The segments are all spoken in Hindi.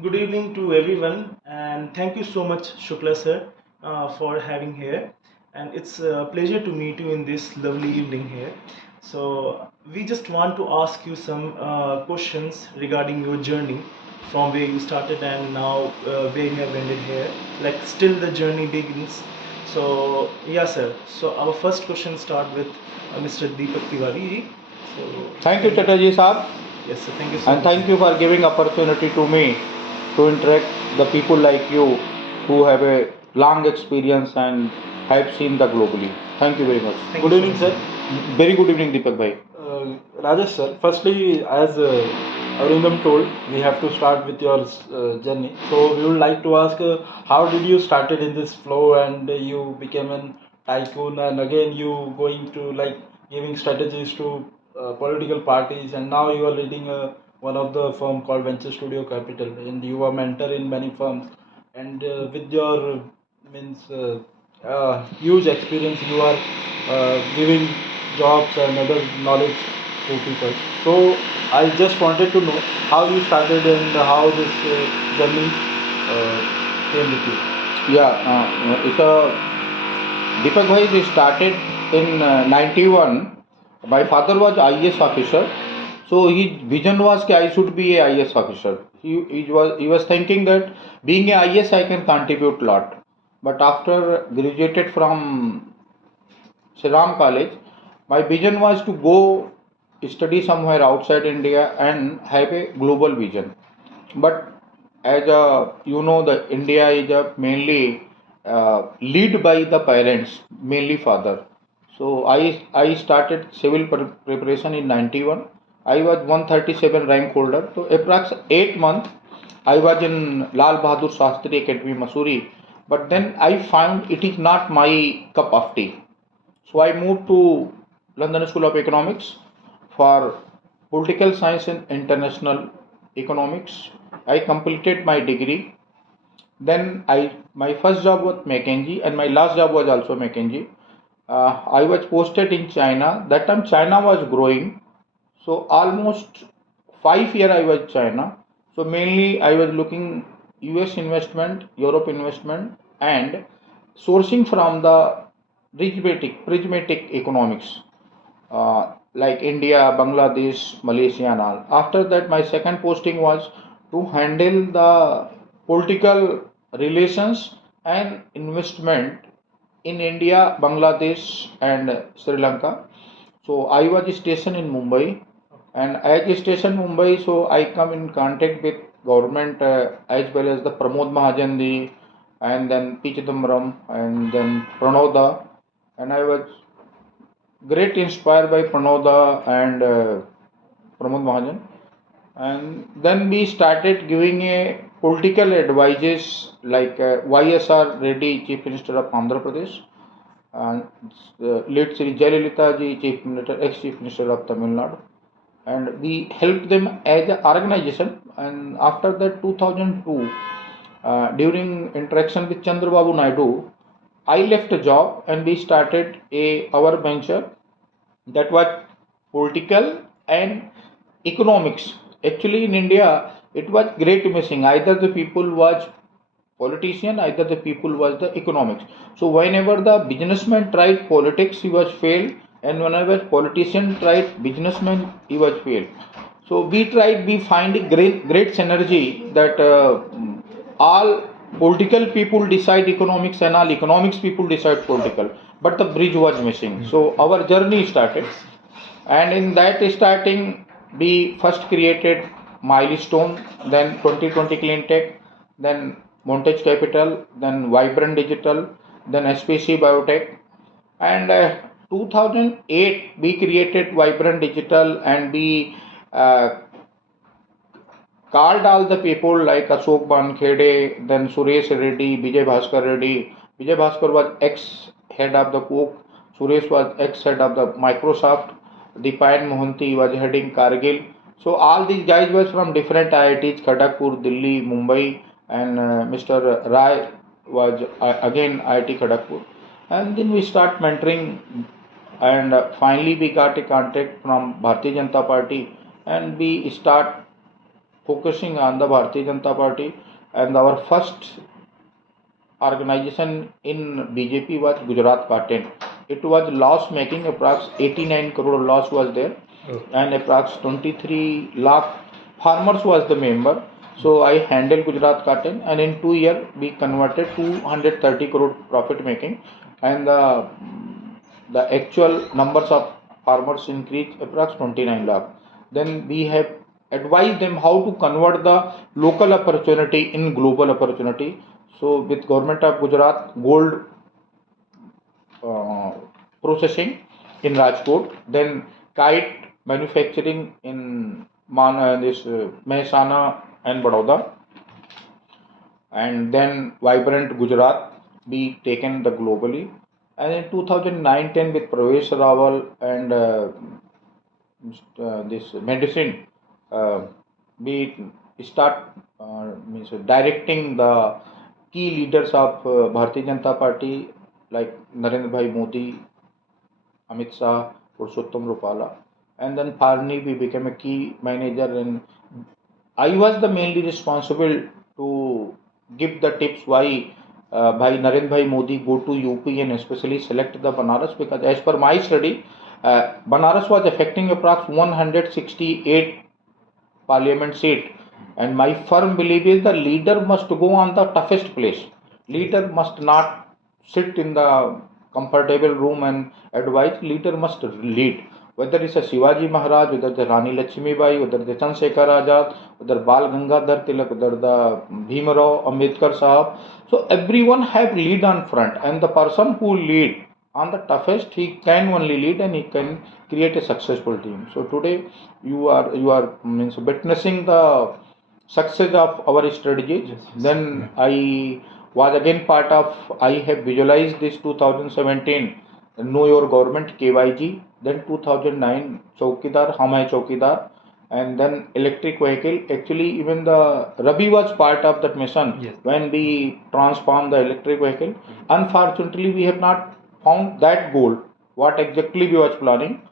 Good evening to everyone, and thank you so much, Shukla sir, for having here. And it's a pleasure to meet you in this lovely evening here. So we just want to ask you some questions regarding your journey from where you started and now where you have ended here. Like still the journey begins. So yeah, sir. So our first question start with Mr. Deepak Tiwari ji. So Thank you, can you? Chatterjee Saab, Yes, sir. Thank you so and much, thank sir. you for giving opportunity to me to interact the people like you who have a long experience and have seen the globally. Thank you very much. Thank you Good so evening, much, sir. sir. Very good evening, Deepak bhai. Rajesh, sir. Firstly, as Arundam told, we have to start with your journey. So we would like to ask, how did you started in this flow and you became an tycoon, and again you going to like giving strategies to political parties, and now you are leading one of the firm called Venture Studio Capital, and you are mentor in many firms, and with your means huge experience, you are giving jobs and other knowledge to people. So I just wanted to know how you started and how this journey came with you. Yeah, it's a Deepak bhai. It started in 91. My father was IAS officer, so his vision was that I should be a IAS officer. He was thinking that being a IAS I can contribute a lot. But after graduated from Siram College, my vision was to go study somewhere outside India and have a global vision. But as the India is mainly lead by the parents, mainly father. So I started civil preparation in 91. I was 137 rank holder. So approx 8 months I was in Lal Bahadur Shastri Academy, Missouri. But then I found it is not my cup of tea. So I moved to London School of Economics for political science and international economics. I completed my degree. Then my first job was McKinsey and my last job was also McKinsey. I was posted in China. That time China was growing. So almost 5 year I was China. So mainly I was looking US investment, Europe investment, and sourcing from the prismatic economics like India, Bangladesh, Malaysia, and all. After that, my second posting was to handle the political relations and investment in India, Bangladesh, and Sri Lanka. So I was stationed in Mumbai, and as stationed in Mumbai, so I come in contact with government as well as the Pramod Mahajan, and then P. Chidambaram, and then Pranoda, and I was great inspired by Pranoda and Pramod Mahajan. And then we started giving a political advices like YSR Reddy, Chief Minister of Andhra Pradesh, and late Sri Jayalalitha ji, Chief Minister, ex-Chief Minister of Tamil Nadu. And we helped them as an organization. And after that, 2002, during interaction with Chandrababu Naidu, I left a job and we started our venture that was political and economics. Actually, in India, it was great missing. Either the people was politician, either the people was the economics. So whenever the businessman tried politics, he was failed, and whenever politician tried businessman, he was failed. So we find a great synergy that all political people decide economics and all economics people decide political, but the bridge was missing. So our journey started, and in that starting, we first created Milestone, then 2020 Clean Tech, then Montage Capital, then Vibrant Digital, then SPC Biotech, and 2008 we created Vibrant Digital, and we uh, called all the people like Ashok Bankhede, then Suresh Reddy, Vijay Bhaskar Reddy. Vijay Bhaskar was ex-head of the Coke, Suresh was ex-head of the Microsoft, Dipayan Mohanty was heading Cargill. So all these guys were from different IITs, Kharagpur, Delhi, Mumbai, and Mr. Rai was again IIT Kharagpur. And then we start mentoring, and finally we got a contact from Bharatiya Janata Party, and we start focusing on the Bharatiya Janata Party, and our first organization in BJP was Gujarat Cotton. It was loss making, approx 89 crore loss was there, and approx 23 lakh farmers was the member. So I handled Gujarat Cotton, and in 2 years we converted 230 crore profit making, and the actual numbers of farmers increased approx 29 lakh. Then we have advised them how to convert the local opportunity in global opportunity. So with government of Gujarat, gold uh, processing in Rajkot, then kite manufacturing in Mehsana and Baroda, and then vibrant Gujarat be taken the globally. And in 2009-10 with Pravesh Rawal and this medicine, uh, we start means directing the key leaders of Bharatiya Janata Party like Narendra Bhai Modi, Amit Shah, Purushottam Rupala, and then finally we became a key manager, and I was the mainly responsible to give the tips why Bhai Narendra Bhai Modi go to UP and especially select the Banaras, because as per my study, Banaras was affecting approx 168 parliament seat, and my firm belief is the leader must go on the toughest place. Leader must not sit in the comfortable room and advise. Leader must lead. Whether it's a Shivaji Maharaj, whether the Rani Lakshmi Bai, whether the Chandrasekhar Azad, whether Bal Gangadhar Tilak, whether the Bhimrao Ambedkar Sahab. So everyone have lead on front, and the person who lead on the toughest, he can only lead and he can create a successful team. So today you are means witnessing the success of our strategies. Yes, yes. Then I was again part of, I have visualized this 2017 Know Your Government KYG, then 2009 Chaukidar, Hum Hai Chaukidar, and then electric vehicle. Actually, even the Rabi was part of that mission. Yes. When we transformed the electric vehicle. Unfortunately, we have not found that goal, what exactly we was planning.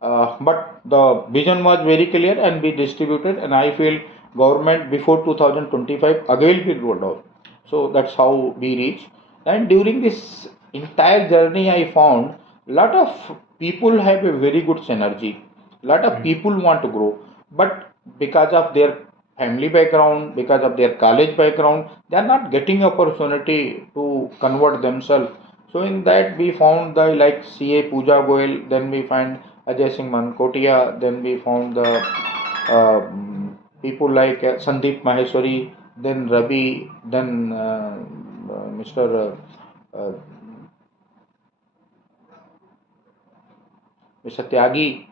But the vision was very clear and we distributed, and I feel government before 2025 again will roll out. So that's how we reach. And during this entire journey, I found lot of people have a very good synergy. Lot of people want to grow, but because of their family background, because of their college background, they are not getting opportunity to convert themselves. So in that we found the like CA Pooja Goel, then we find Ajay Singh Mankotia, then we found the people like Sandeep Maheshwari, then Ravi, then Mr. Uh, Mr. Tyagi.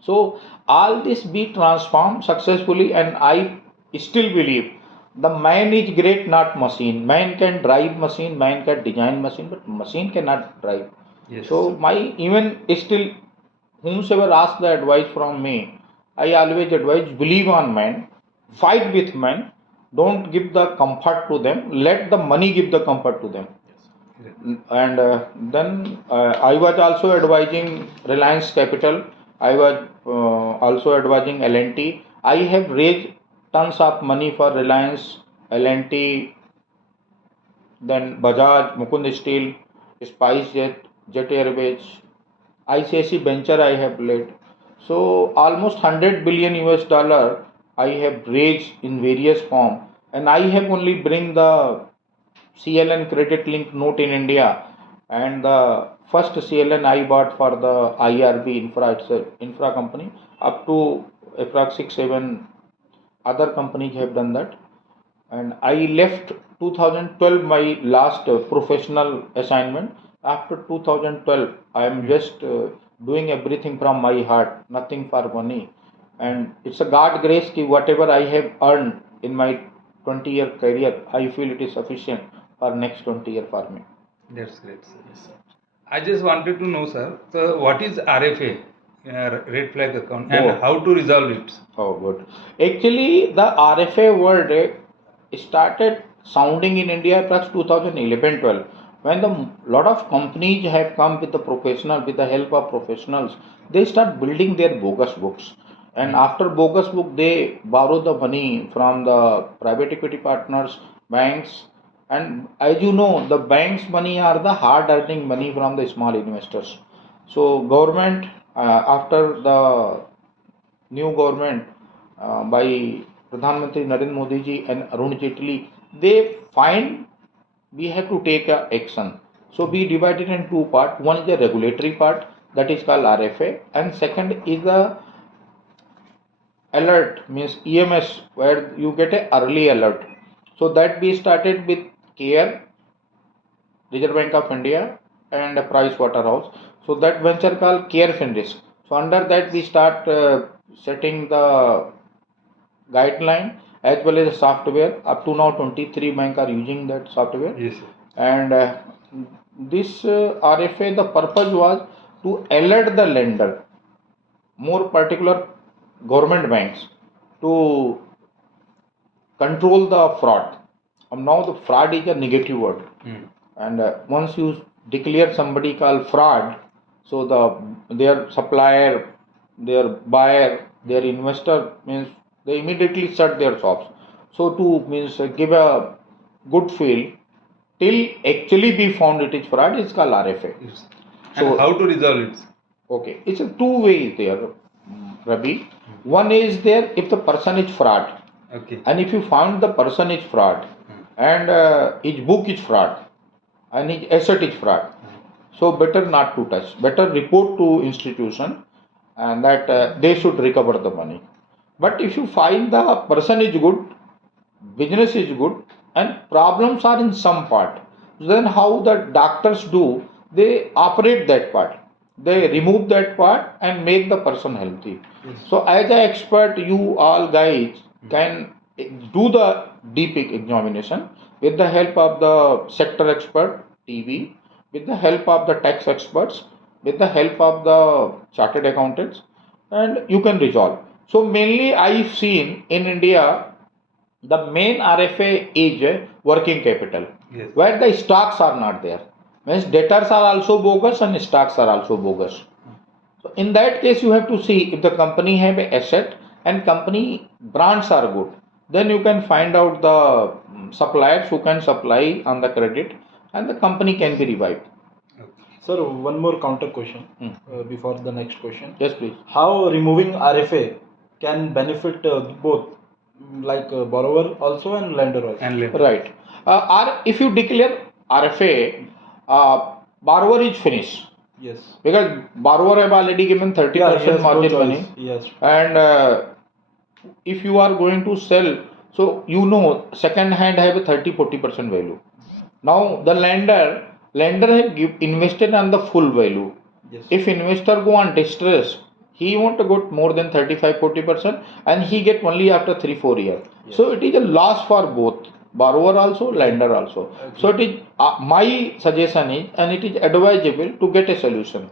So all this be transformed successfully, and I still believe the man is great, not machine. Man can drive machine, man can design machine, but machine cannot drive. Yes. So my even still, whomsoever ask the advice from me, I always advise believe on man, fight with man, don't give the comfort to them, let the money give the comfort to them. And then I was also advising Reliance Capital. I was also advising L&T. I have raised tons of money for Reliance, L&T, then Bajaj, Mukund Steel, SpiceJet, Jet Airways, ICICI Venture I have led. So almost 100 billion US dollar I have raised in various form, and I have only bring the CLN credit link note in India, and the first CLN I bought for the IRB infra, it's a infra company. Up to approx 6 7 other companies have done that, and I left 2012 my last professional assignment. After 2012, I am just doing everything from my heart, nothing for money, and it's a God grace ki whatever I have earned in my 20-year career, I feel it is sufficient for next 20 year for me. That's great, sir. I just wanted to know, sir, so what is RFA, red flag account, and Oh. how to resolve it? Oh, good. Actually, the RFA word started sounding in India perhaps 2011-12, when the lot of companies have come with the professional, with the help of professionals, they start building their bogus books. And after bogus book, they borrow the money from the private equity partners, banks, and as you know, the banks' money are the hard earning money from the small investors. So government, after the new government by Pradhan Mantri Narendra Modi ji and Arun Jaitley, they find we have to take a action. So we divide it in two parts. One is the regulatory part, that is called RFA, and second is the alert, means EMS, where you get a early alert. So that we started with CARE, Reserve Bank of India, and Price Waterhouse. So that venture called CARE FinRisk. So under that we start setting the guideline as well as the software. Up to now 23 banks are using that software. Yes, sir. And this RFA, the purpose was to alert the lender, more particular government banks, to control the fraud. Now the fraud is a negative word, and once you declare somebody called fraud, so their supplier, their buyer, their investor, means they immediately shut their shops. So to means give a good feel till actually be found it is fraud is called RFA. Yes. So- And how to resolve it? Okay, it's a two ways there, Ravi. One is there if the person is fraud, Okay. and if you find the person is fraud, and his book is fraud, and his asset is fraud, so better not to touch. Better report to institution, and that they should recover the money. But if you find the person is good, business is good, and problems are in some part, then how the doctors do, they operate that part, they remove that part and make the person healthy. So as an expert, you all guys can do the deep examination with the help of the sector expert TV, with the help of the tax experts, with the help of the chartered accountants, and you can resolve. So mainly I've seen in India the main RFA is working capital, Yes. where the stocks are not there. Means debtors are also bogus and stocks are also bogus. So in that case, you have to see if the company have a asset and company brands are good. Then you can find out the suppliers who can supply on the credit, and the company can be revived. Sir, one more counter question Hmm. before the next question. Yes, please. How removing RFA can benefit both, like borrower also and lender also? And lender. Right. If you declare RFA, borrower is finished. Yes. Because borrower have already given 30% Yeah, he has no margin choice. money, Yes. and if you are going to sell, so you know second hand have a 30-40% value. Now the lender have invested on the full value. Yes. If investor go on distress, he want to get more than 35-40%, and he get only after 3-4 years. Yes. So it is a loss for both borrower also, lender also. Okay. So it is my suggestion is, and it is advisable to get a solution.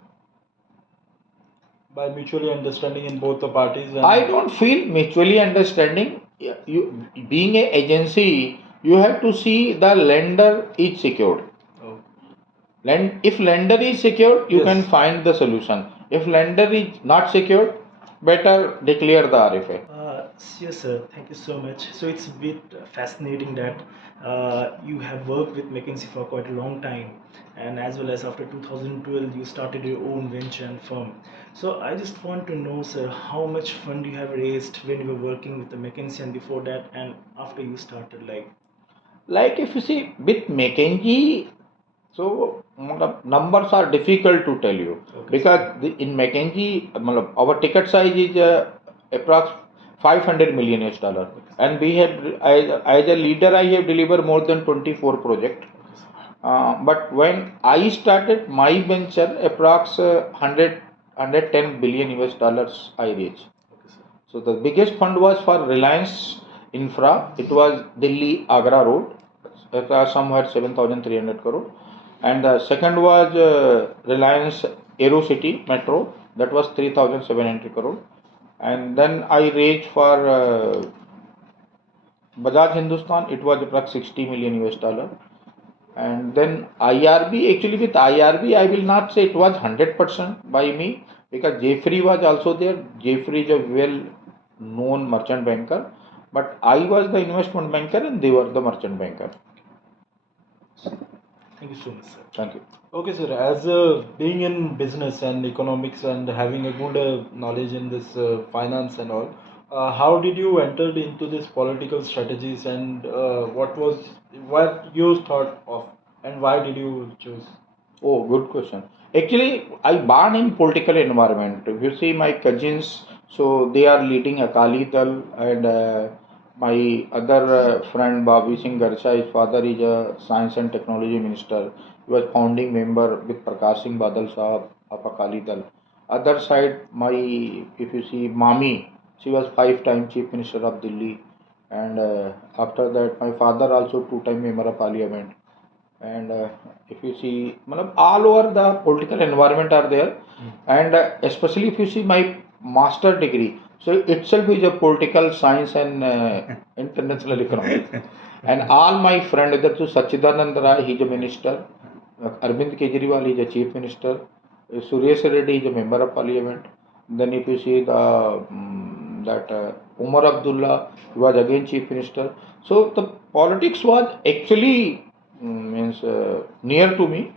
By mutually understanding in both the parties. And I don't feel mutually understanding. You being a agency, you have to see the lender is secured. Oh. If lender is secured, you Yes. can find the solution. If lender is not secured, better declare the RFA. Yes, sir. Thank you so much. So it's a bit fascinating that you have worked with McKinsey for quite a long time, and as well as after 2012, you started your own venture and firm. So I just want to know, sir, how much fund you have raised when you were working with the McKinsey and before that, and after you started, Like if you see with McKinsey, so numbers are difficult to tell you, Okay. because in McKinsey, our ticket size is approx 500 million US dollar, and we have as a leader I have delivered more than 24 projects. But when I started my venture, approx 110 billion US dollars I reached. Okay, sir. So the biggest fund was for Reliance Infra. It was Delhi Agra Road. It was somewhere 7,300 crore. And the second was Reliance Aerocity Metro. That was 3,700 crore. And then I raised for Bajaj Hindustan. It was approximately 60 million US dollar. And then IRB, actually with IRB, I will not say it was 100% by me, because Jeffrey was also there. Jeffrey is a well known merchant banker, but I was the investment banker and they were the merchant banker. Thank you so much, sir. Thank you. Okay, sir. As being in business and economics and having a good knowledge in this finance and all, how did you enter into this political strategies and what you thought of and why did you choose? Oh, good question. Actually, I born in political environment. If you see my cousins, so they are leading Akali Dal, and my other friend Bobby Singh Garsha, his father is a science and technology minister. He was founding member with Prakash Singh Badal Sahab of Akali Dal. Other side, my if you see Mami, she was 5 time chief minister of Delhi, and after that, my father also 2 time member of parliament. And if you see matlab, all over the political environment are there, and especially if you see my master degree, so itself is a political science and international economics. And all my friend, either to Sachidanand Rai, he is a minister, Arvind Kejriwal, he is a chief minister, Suresh Reddy is a member of parliament. Then if you see the that Umar Abdullah, he was again chief minister. So the politics was actually means near to me,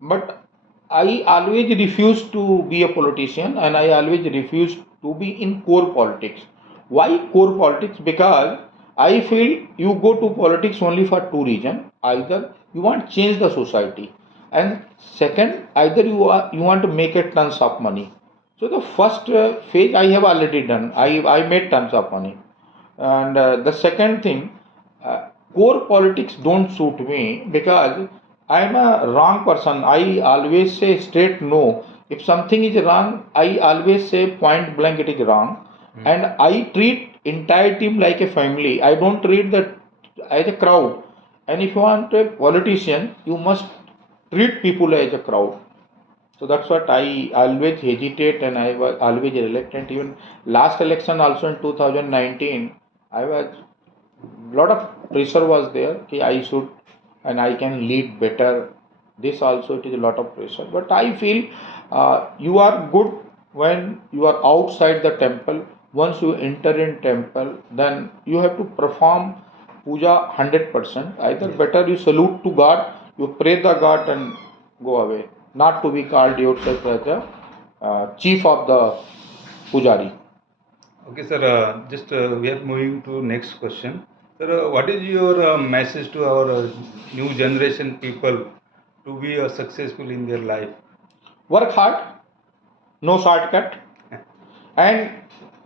but I always refused to be a politician and I always refused to be in core politics. Why core politics? Because I feel you go to politics only for two reasons. Either you want to change the society, and second, either you want to make a tons of money. So the first phase I have already done. I made tons of money, and the second thing, core politics don't suit me because I am a wrong person. I always say straight no. If something is wrong, I always say point blank it is wrong, and I treat entire team like a family. I don't treat that as a crowd. And if you want a politician, you must treat people as a crowd. So that's what I always hesitate and I was always reluctant. Even last election also in 2019, I was lot of pressure was there कि I should and I can lead better. This also it is a lot of pressure. But I feel you are good when you are outside the temple. Once you enter in temple, then you have to perform puja 100%. Either better you salute to God, you pray the God and go away. Not to be called yourself as the chief of the pujari. Okay, sir. Just we are moving to next question. Sir, what is your message to our new generation people to be successful in their life? Work hard, no shortcut, and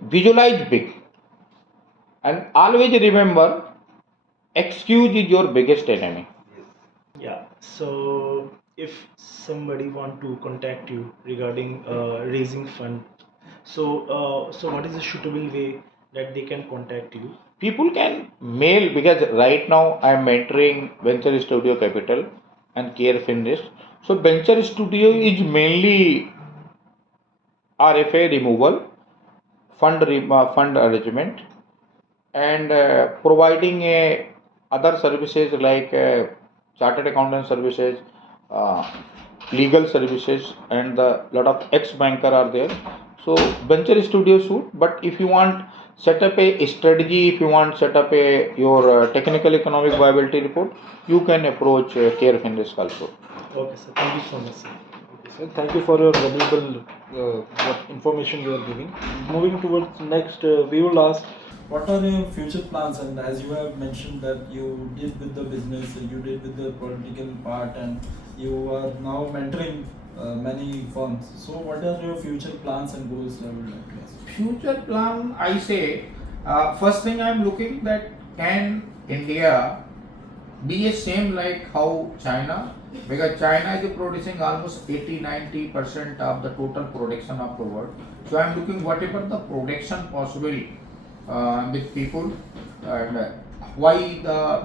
visualize big. And always remember, excuse is your biggest enemy. Yeah. So if somebody want to contact you regarding raising fund, so what is the suitable way that they can contact you? People can mail because right now I am mentoring Venture Studio Capital and Care Finvest. So Venture Studio is mainly RFA removal, fund arrangement, and providing other services like chartered accountant services, uh, legal services, and the lot of ex banker are there. So venture studio suit. But if you want set up a strategy, if you want set up a your technical economic viability report, you can approach Care Findesk also. Okay, sir. Thank you so much, sir. Okay, sir. Thank you for your valuable what information you are giving. Moving towards next, we will ask, what are your future plans? And as you have mentioned that you did with the business, you did with the political part, and you are now mentoring many firms. So, what are your future plans and goals? I would like to ask. Future plan, I say, first thing I'm looking that can India be a same like how China, because China is producing almost 80-90% of the total production of the world. So I'm looking whatever the production possible with people, and why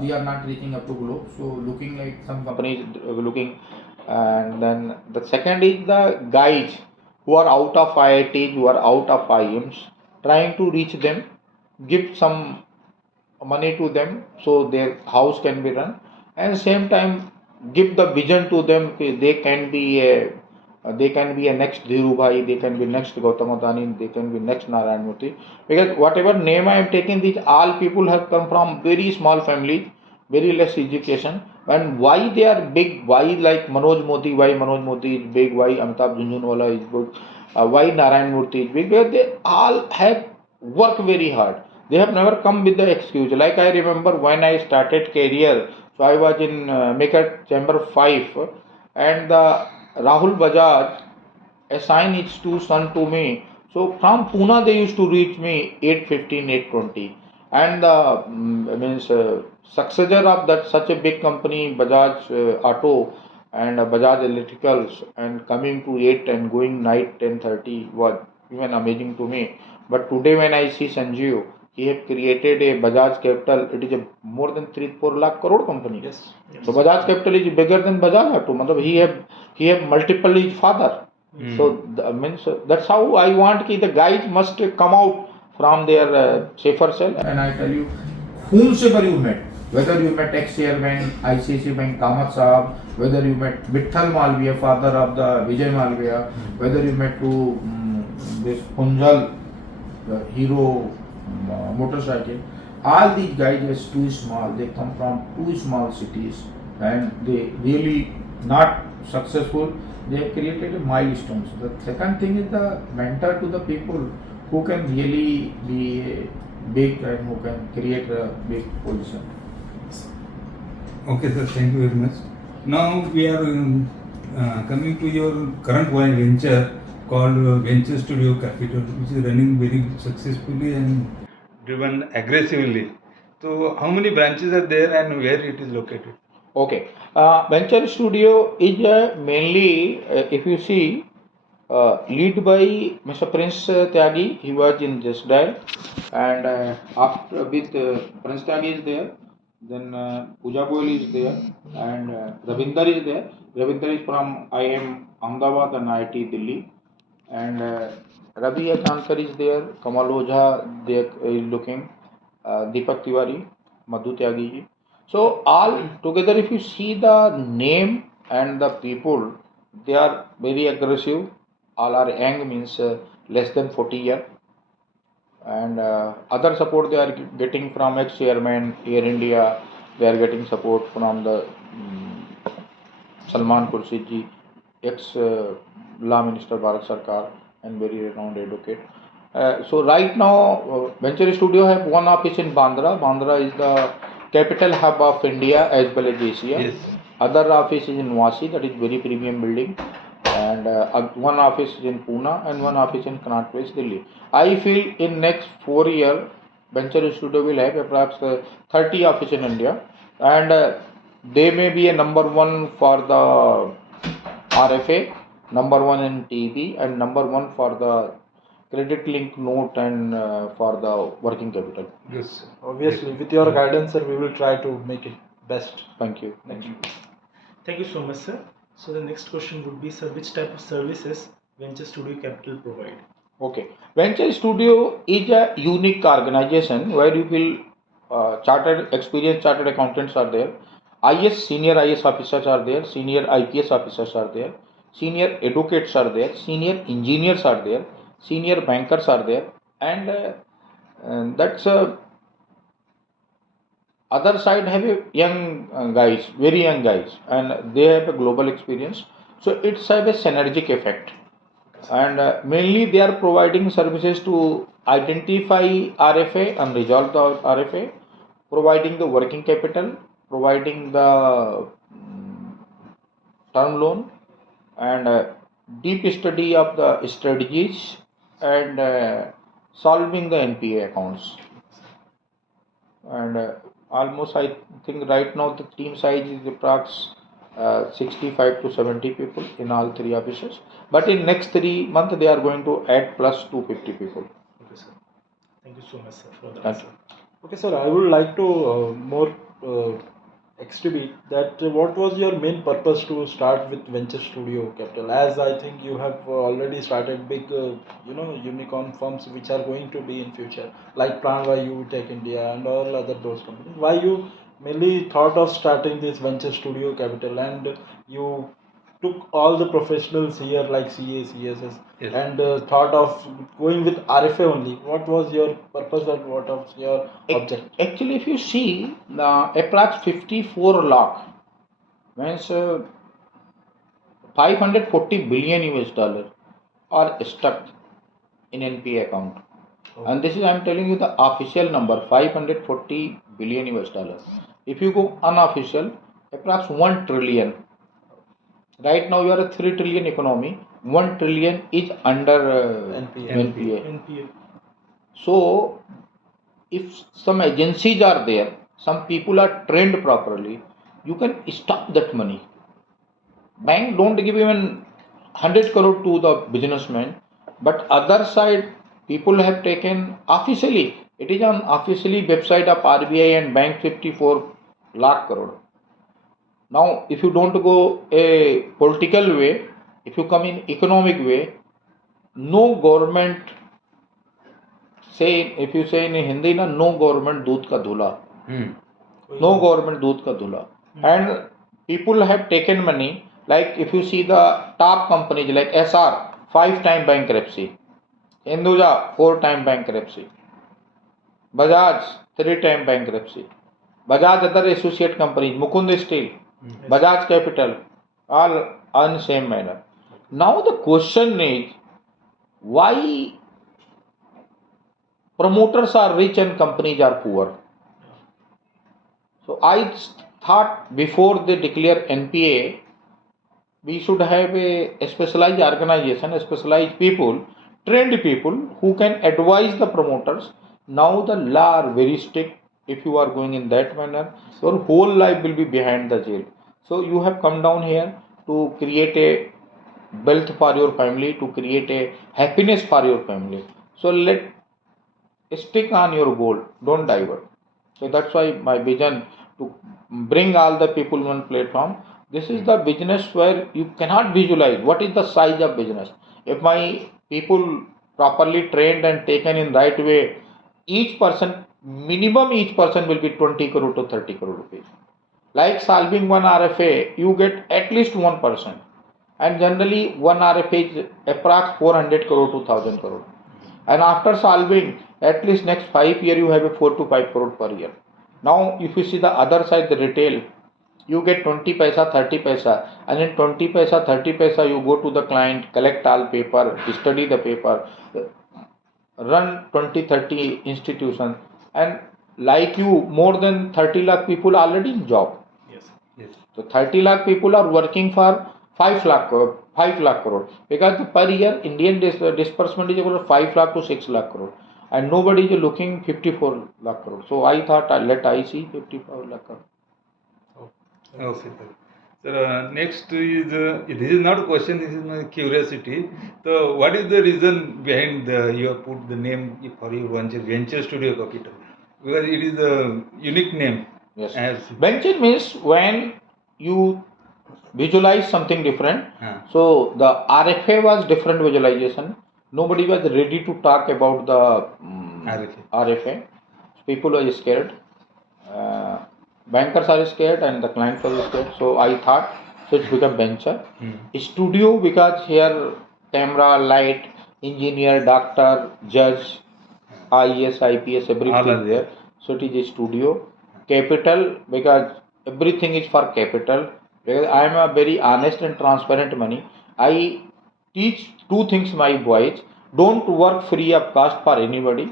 we are not reaching up to globe. So looking like some companies looking, and then the second is the guys who are out of IITs, who are out of IIMs, trying to reach them, give some money to them so their house can be run, and same time give the vision to them they can be a they can be a next Dhiru Bhai, they can be next Gautam Adani, they can be next Narayan Murthy. Because whatever name I am taking, these all people have come from very small families, very less education. And why they are big? Why like Manoj Modi? Why Manoj Modi is big? Why Amitabh Jhunjhunwala is big? Why Narayan Murthy is big? Because they all have worked very hard. They have never come with the excuse. Like I remember when I started career, so I was in Maker Chamber 5, and the Rahul Bajaj assigned his two sons to me. So from Pune they used to reach me 8:15, 8:20, and the means successor of that such a big company, Bajaj Auto and Bajaj Electricals, and coming to 8 and going night 10:30 was even amazing to me. But today when I see Sanjeev, he have created a Bajaj Capital. It is a more than 3-4 lakh crore company. Yes. So Bajaj Capital is bigger than Bajaj Auto. Matlab he have multiple his father. Hmm. So means that's how I want ki the guys must come out from their safer cell. And I tell you, whomsoever you met, whether you met ex-chairman ICICI Bank Kamath Saab, whether you met Vitthal Malviya, father of the Vijay Malviya, whether you met to this Punjal, the hero motorcycle, all these guys are too small. They come from two small cities and they really not successful. They have created a milestone. So the second thing is the mentor to the people who can really be big and who can create a big position. Okay, sir. Thank you very much. Now we are coming to your current venture called Venture Studio Capital, which is running very successfully and driven aggressively. So, how many branches are there and where it is located? Okay. Venture Studio is mainly, if you see, lead by Mr. Prince Tyagi. He was in Just Dial, and after with Prince Tyagi is there. Then Pooja Goyal is there, and Ravinder is there. Ravinder is from IIM Ahmedabad and IIT Delhi, and Ravi Akankar is there. Kamal Ojha they is looking. Deepak Tiwari, Madhu Tyagi ji. So all together, if you see the name and the people, they are very aggressive. All are young, means less than 40 years, and other support they are getting from ex-chairman Air India. They are getting support from the Salman Khurshid ji, ex-law minister Bharat Sarkar and very renowned advocate. So right now, Venture Studio have one office in Bandra. Bandra is the capital hub of India as well as Asia. Yes. Other office is in Wasi, that is very premium building, and one office is in Pune and one office in Connaught Place, Delhi. I feel in next 4 years, Venture Studio will have approximately 30 office in India, and they may be a number one for the RFA, number one in TV, and number one for the credit link note and for the working capital. Yes. Obviously, with your guidance, sir, we will try to make it best. Thank you. Thank you so much, sir. So the next question would be, sir, which type of services Venture Studio Capital provide? Okay. Venture Studio is a unique organization where you will experienced chartered accountants are there, senior IS officers are there, senior IPS officers are there, senior advocates are there, senior engineers are there, senior bankers are there, and that's other side have a young guys, very young guys, and they have a global experience. So it's have a synergic effect, and mainly they are providing services to identify RFA and resolve the RFA, providing the working capital, providing the term loan, and deep study of the strategies, and solving the NPA accounts. And almost I think right now the team size is approx 65 to 70 people in all three offices, but in next 3 months they are going to add plus 250 people. Okay, sir. Thank you so much, sir, for the Thank answer. Okay, sir, I would like to more exhibit that what was your main purpose to start with Venture Studio Capital? As I think you have already started big, unicorn firms which are going to be in future, like Pranvayu, Tech India, and all other those companies. Why you mainly thought of starting this Venture Studio Capital and you took all the professionals here like CA, CSS, Yes. and thought of going with RFA only? What was your purpose and what was your object? Actually, if you see, approx 54 lakh means 540 billion US dollar are stuck in NPA account. And this is, I am telling you, the official number 540 billion US dollar. If you go unofficial, approx 1 trillion. Right now, you are a 3 trillion economy. 1 trillion is under NPA. NPA. NPA. So, if some agencies are there, some people are trained properly, you can stop that money. Bank don't give even 100 crore to the businessman, but other side people have taken officially. It is on officially website of RBI and bank 54 lakh crore. Now, if you don't go a political way, if you come in economic way, no government say, if you say in Hindi, na, no government doodh ka dhula. No government doodh ka dhula. And people have taken money, like if you see the top companies like SR, 5-time bankruptcy, Hinduja, 4-time bankruptcy, Bajaj, 3-time bankruptcy, Bajaj other associate companies, Mukund Steel, Bajaj Capital, all on same manner. Now the question is, why promoters are rich and companies are poor? So I thought before they declare NPA, we should have a specialized organization, a specialized people, trained people who can advise the promoters. Now the law are very strict. If you are going in that manner, your whole life will be behind the jail. So you have come down here to create a wealth for your family, to create a happiness for your family. So let stick on your goal, don't divert. So that's why my vision to bring all the people on one platform. This is the business where you cannot visualize what is the size of business. If my people properly trained and taken in right way, each person, minimum each person will be 20 crore to 30 crore rupees. Like solving one RFA, you get at least 1%. And generally one RFA is approx 400 crore to 1000 crore. And after solving, at least next 5 years you have a 4 to 5 crore per year. Now if you see the other side, the retail, you get 20 paisa, 30 paisa, and in 20 paisa, 30 paisa you go to the client, collect all paper, study the paper, run 20, 30 institutions, and like you, more than 30 lakh people already in job. Yes. Yes. So 30 lakh people are working for 5 lakh crore, 5 lakh crore, because per year Indian disbursement is about 5 lakh to 6 lakh crore, and nobody is looking 54 lakh crore. So I thought let I see 54 lakh crore. Okay, sir. Sir, next is this is not a question. This is my curiosity. So, what is the reason behind you have put the name for your Venture Studio Capital? Because it is a unique name. Yes. As Venture means when you visualize something different. So the RFA was different visualization. Nobody was ready to talk about the RFA. People were scared. Bankers are scared and the client was scared. So I thought, so it's become venture. Studio, because here camera, light, engineer, doctor, judge, IES, IPS, everything is there. So it is a studio. Capital, because everything is for capital. Because I am a very honest and transparent money. I teach two things my boys. Don't work free of cost for anybody,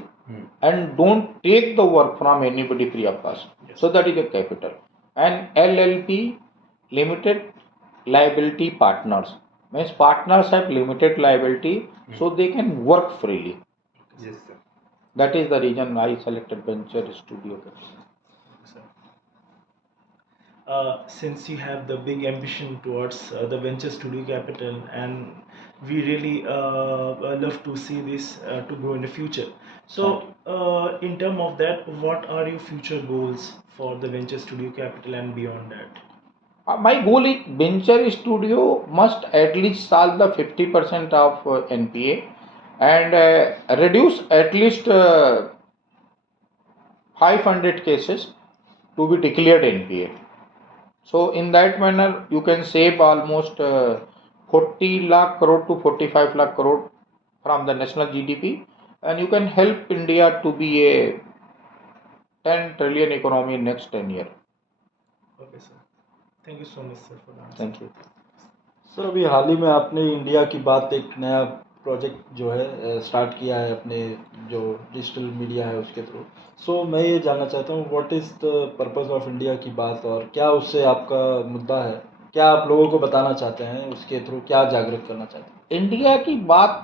and don't take the work from anybody free of cost. Yes. So that is a capital. And LLP, limited liability partners, means partners have limited liability, so they can work freely. yes, sir. That is the reason I selected Venture Studio Capital. Since you have the big ambition towards the Venture Studio Capital, and we really love to see this to grow in the future. So, in terms of that, what are your future goals for the Venture Studio Capital and beyond that? My goal is Venture Studio must at least solve the 50% of NPA and reduce at least 500 cases to be declared NPA. So in that manner, you can save almost 40 lakh crore to 45 lakh crore from the national GDP, and you can help India to be a 10 trillion economy in next 10 years. Okay, sir. Thank you so much, sir, for the answer. Thank you. Sir अभी हाल ही में आपने इंडिया की बात एक नया प्रोजेक्ट जो है स्टार्ट किया है अपने जो डिजिटल मीडिया है उसके थ्रू। सो मैं ये जानना चाहता हूँ what is the purpose of India की बात, और क्या उससे आपका मुद्दा है, क्या आप लोगों को बताना चाहते हैं, उसके थ्रू क्या जागृत करना चाहते हैं? इंडिया की बात,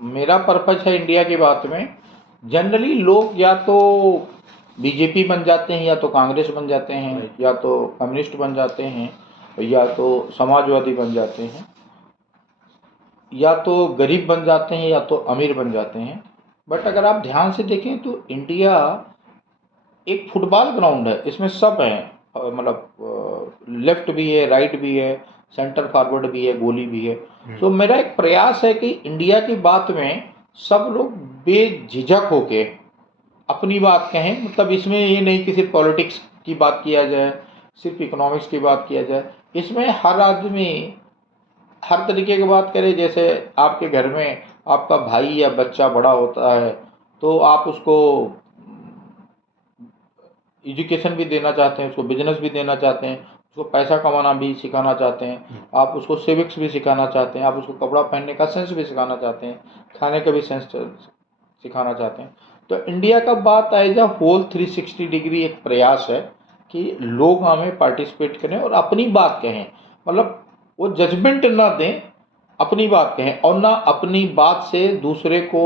मेरा पर्पज है इंडिया की बात में, जनरली लोग या तो बीजेपी बन जाते हैं, या तो कांग्रेस बन जाते हैं, Right. या तो कम्युनिस्ट बन जाते हैं, या तो समाजवादी बन जाते हैं, या तो गरीब बन जाते हैं, या तो अमीर बन जाते हैं। बट अगर आप ध्यान से देखें तो इंडिया एक फुटबॉल ग्राउंड है, इसमें सब हैं, मतलब लेफ्ट भी है, राइट भी है, सेंटर फॉरवर्ड भी है, गोली भी है। तो मेरा एक प्रयास है कि इंडिया की बात में सब लोग बेझिझक होके अपनी बात कहें। मतलब इसमें ये नहीं कि सिर्फ पॉलिटिक्स की बात किया जाए, सिर्फ इकोनॉमिक्स की बात किया जाए, इसमें हर आदमी हर तरीके की बात करे। जैसे आपके घर में आपका भाई या बच्चा बड़ा होता है तो आप उसको एजुकेशन भी देना चाहते हैं, उसको बिजनेस भी देना चाहते हैं, उसको पैसा कमाना भी सिखाना चाहते हैं, आप उसको सिविक्स भी सिखाना चाहते हैं, आप उसको कपड़ा पहनने का सेंस भी सिखाना चाहते हैं, खाने का भी सेंस सिखाना चाहते हैं। तो इंडिया का बात एज अ होल 360 डिग्री एक प्रयास है कि लोग हमें पार्टिसिपेट करें और अपनी बात कहें। मतलब वो जजमेंट ना दें, अपनी बात कहें, और ना अपनी बात से दूसरे को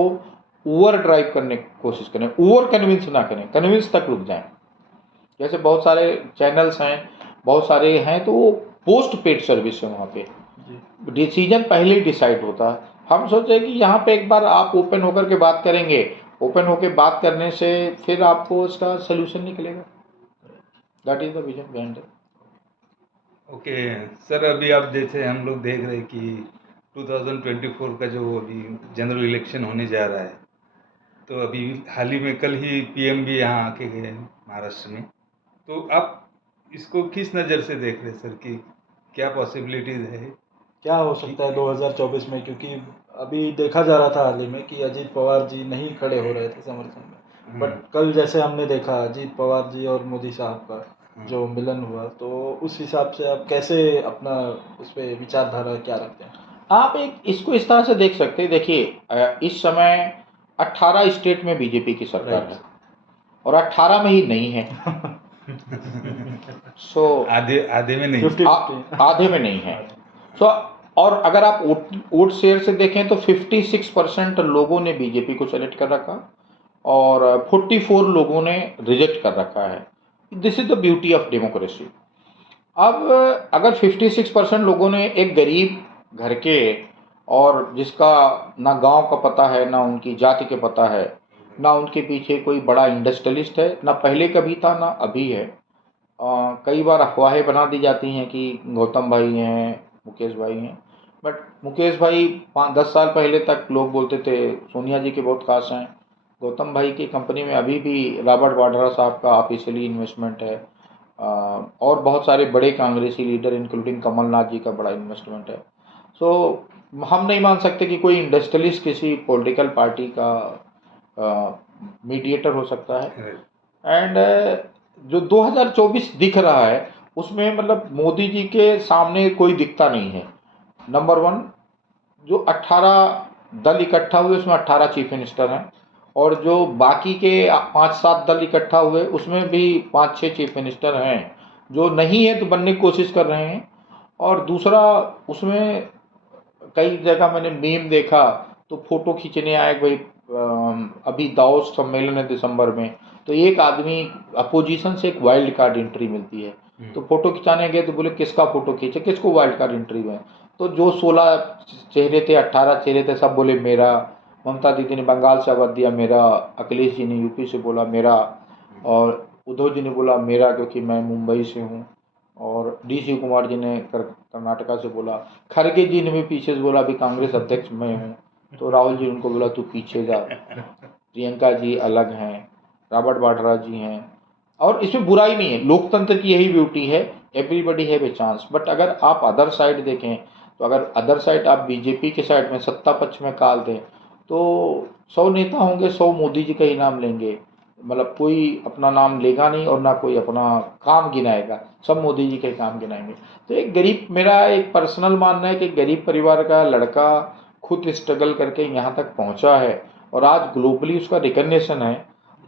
ओवर ड्राइव करने की कोशिश करें, ओवर कन्विंस ना करें, कन्विंस तक रुक जाएं। जैसे बहुत सारे चैनल्स हैं, बहुत सारे हैं, तो वो पोस्ट पेड सर्विस है, वहाँ पे डिसीजन पहले ही डिसाइड होता है। हम सोचे कि यहाँ पे एक बार आप ओपन होकर के बात करेंगे, ओपन होकर बात करने से फिर आपको उसका सोल्यूशन निकलेगा। That is the vision behind it. Okay sir, अभी आप जैसे हम लोग देख रहे हैं कि 2024 का जो अभी जनरल इलेक्शन होने जा रहा है, तो अभी हाल ही में कल ही पीएम भी यहाँ आके गए महाराष्ट्र में। तो आप इसको किस नज़र से देख रहे हैं सर, कि क्या पॉसिबिलिटीज़ है? क्या हो सकता है 2024 में, क्योंकि अभी देखा जा रहा था हाल ही में कि अजीत पवार जी नहीं खड़े हो रहे थे समर्थन में, बट कल जैसे हमने देखा अजीत पवार जी और मोदी साहब का जो मिलन हुआ, तो उस हिसाब से आप कैसे अपना उस पर विचारधारा क्या रखते हैं? आप एक इसको इस तरह से देख सकते हैं। देखिए, इस समय 18 स्टेट में बीजेपी की सरकार है और 18 में ही नहीं है। सो आधे में नहीं। 50-50 आधे में नहीं है। सो और अगर आप वोट शेयर से देखें तो 56% लोगों ने बीजेपी को सेलेक्ट कर रखा और 44 लोगों ने रिजेक्ट कर रखा है। This is the beauty of democracy. अब अगर 56% लोगों ने एक गरीब घर के, और जिसका ना गांव का पता है, ना उनकी जाति के पता है, ना उनके पीछे कोई बड़ा इंडस्ट्रियलिस्ट है, ना पहले कभी था ना अभी है। कई बार अफवाहें बना दी जाती हैं कि गौतम भाई हैं, मुकेश भाई हैं, बट मुकेश भाई 5-10 साल पहले तक लोग बोलते थे सोनिया जी के बहुत खास हैं। गौतम भाई की कंपनी में अभी भी रॉबर्ट वाड्रा साहब का ऑफिशियली इन्वेस्टमेंट है, और बहुत सारे बड़े कांग्रेसी लीडर इंक्लूडिंग कमलनाथ जी का बड़ा इन्वेस्टमेंट है। सो हम नहीं मान सकते कि कोई इंडस्ट्रियलिस्ट किसी पॉलिटिकल पार्टी का मीडिएटर हो सकता है। एंड जो 2024 दिख रहा है उसमें मतलब मोदी जी के सामने कोई दिखता नहीं है। नंबर 1, जो 18 दल इकट्ठा हुए उसमें 18 चीफ मिनिस्टर हैं, और जो बाकी के 5-7 दल इकट्ठा हुए उसमें भी 5-6 चीफ मिनिस्टर हैं जो नहीं है तो बनने की कोशिश कर रहे हैं। और दूसरा, उसमें कई जगह मैंने मीम देखा तो फोटो खींचने आए भाई, अभी दाओस सम्मेलन है दिसंबर में, तो एक आदमी अपोजिशन से एक वाइल्ड कार्ड एंट्री मिलती है, तो फोटो खिंचाने गए तो बोले किसका फोटो खींचे, किसको वाइल्ड कार्ड एंट्री में, तो जो 16 चेहरे थे, 18 चेहरे थे, सब बोले मेरा। ममता दीदी ने बंगाल से आवाज दिया मेरा, अखिलेश जी ने यूपी से बोला मेरा, और उद्धव जी ने बोला मेरा क्योंकि मैं मुंबई से हूँ, और डी शिव कुमार जी ने कर्नाटका से बोला, खड़गे जी ने भी पीछे से बोला अभी कांग्रेस अध्यक्ष मैं हूँ, तो राहुल जी उनको बोला तू पीछे जा, प्रियंका जी अलग हैं, रॉबर्ट वाड्रा जी हैं। और इसमें बुराई नहीं है, लोकतंत्र की यही ब्यूटी है, everybody have a chance. But अगर आप अदर साइड देखें, तो अगर अदर साइड आप बीजेपी के साइड में सत्ता पक्ष में काल दें, तो 100 नेता होंगे, 100 मोदी जी का ही नाम लेंगे, मतलब कोई अपना नाम लेगा नहीं और ना कोई अपना काम गिनाएगा, सब मोदी जी के काम गिनाएंगे। तो एक गरीब, मेरा एक पर्सनल मानना है कि गरीब परिवार का लड़का खुद स्ट्रगल करके यहाँ तक पहुँचा है और आज ग्लोबली उसका रिकग्निशन है,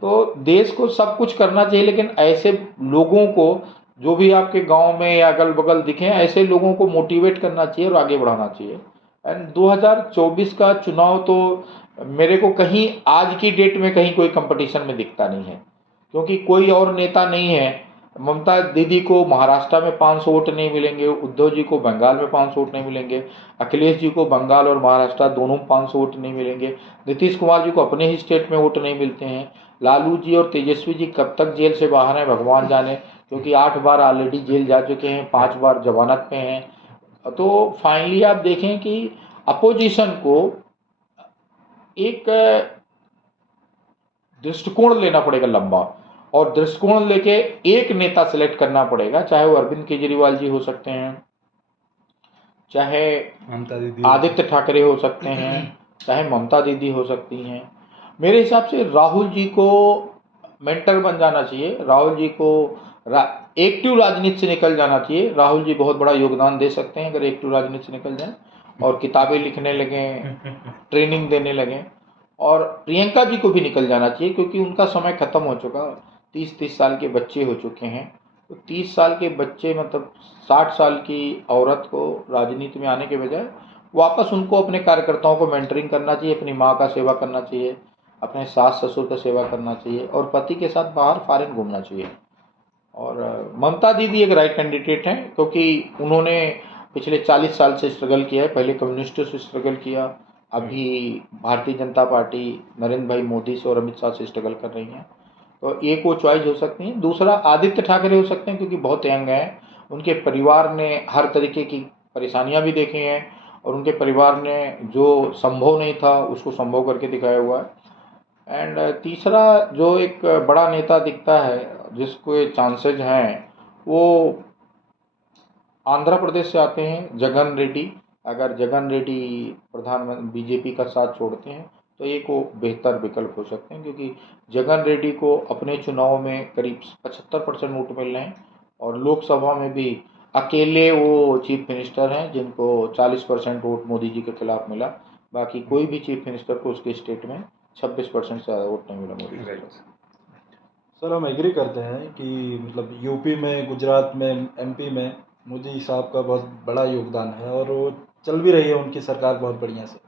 तो देश को सब कुछ करना चाहिए, लेकिन ऐसे लोगों को, जो भी आपके गांव में या अगल बगल दिखें, ऐसे लोगों को मोटिवेट करना चाहिए और आगे बढ़ाना चाहिए। एंड 2024 का चुनाव तो मेरे को कहीं आज की डेट में कहीं कोई कंपटीशन में दिखता नहीं है, क्योंकि कोई और नेता नहीं है। ममता दीदी को महाराष्ट्र में 500 वोट नहीं मिलेंगे, उद्धव जी को बंगाल में 500 वोट नहीं मिलेंगे, अखिलेश जी को बंगाल और महाराष्ट्र दोनों में 500 वोट नहीं मिलेंगे, नीतीश कुमार जी को अपने ही स्टेट में वोट नहीं मिलते हैं, लालू जी और तेजस्वी जी कब तक जेल से बाहर हैं भगवान जाने, क्योंकि 8 बार ऑलरेडी जेल जा चुके हैं, 5 बार जमानत पे हैं। तो फाइनली आप देखें कि अपोजिशन को एक दृष्टिकोण लेना पड़ेगा लंबा, और दृष्टिकोण लेके एक नेता सेलेक्ट करना पड़ेगा, चाहे वो अरविंद केजरीवाल जी हो सकते हैं, चाहे ममता दीदी, आदित्य ठाकरे हो सकते हैं, चाहे ममता दीदी हो सकती हैं। मेरे हिसाब से राहुल जी को मेंटर बन जाना चाहिए, राहुल जी को एक्टिव राजनीति से निकल जाना चाहिए। राहुल जी बहुत बड़ा योगदान दे सकते हैं अगर एक्टिव राजनीति से निकल जाएं और किताबें लिखने लगें, ट्रेनिंग देने लगें। और प्रियंका जी को भी निकल जाना चाहिए, क्योंकि उनका समय खत्म हो चुका, 30 साल के बच्चे हो चुके हैं। तो 30 साल के बच्चे मतलब 60 साल की औरत को राजनीति में आने के बजाय वापस उनको अपने कार्यकर्ताओं को मेंटरिंग करना चाहिए, अपनी माँ का सेवा करना चाहिए, अपने सास ससुर का सेवा करना चाहिए और पति के साथ बाहर फॉरेन घूमना चाहिए। और ममता दीदी एक राइट कैंडिडेट हैं, क्योंकि उन्होंने पिछले 40 साल से स्ट्रगल किया है, पहले कम्युनिस्टों से स्ट्रगल किया, अभी भारतीय जनता पार्टी नरेंद्र भाई मोदी से और अमित शाह से स्ट्रगल कर रही हैं। तो एक वो चॉइस हो सकती है। दूसरा आदित्य ठाकरे हो सकते हैं, क्योंकि बहुत यंग हैं, उनके परिवार ने हर तरीके की परेशानियां भी देखी हैं और उनके परिवार ने जो संभव नहीं था उसको संभव करके दिखाया हुआ है। एंड तीसरा जो एक बड़ा नेता दिखता है जिसको चांसेज हैं, वो आंध्र प्रदेश से आते हैं जगन रेड्डी। अगर जगन रेड्डी प्रधानमंत्री बीजेपी का साथ छोड़ते हैं तो एक वो बेहतर विकल्प हो सकते हैं, क्योंकि जगन रेड्डी को अपने चुनाव में करीब 75% वोट मिल रहे हैं और लोकसभा में भी अकेले वो चीफ मिनिस्टर हैं जिनको 40% वोट मोदी जी के खिलाफ मिला। बाकी कोई भी चीफ मिनिस्टर को उसके स्टेट में 26% से ज़्यादा वोट नहीं मिला मोदी जी को। सर हम एग्री करते हैं कि मतलब यूपी में, गुजरात में, एमपी में मोदी साहब का बहुत बड़ा योगदान है और वो चल भी रही है उनकी सरकार बहुत बढ़िया से।